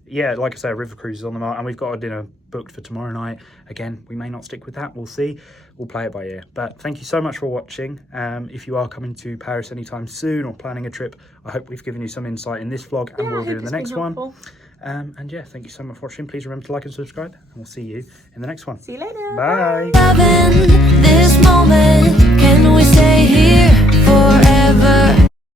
like I say, a river cruise is on the mark. And we've got a dinner booked for tomorrow night. Again, we may not stick with that. We'll see. We'll play it by ear. But thank you so much for watching. If you are coming to Paris anytime soon or planning a trip, I hope we've given you some insight in this vlog, and Yeah, I we'll hope do in the it's been next one. helpful. And yeah, thank you so much for watching. Please remember to like and subscribe, and we'll see you in the next one. See you later. Bye. Loving this moment, can we stay here forever?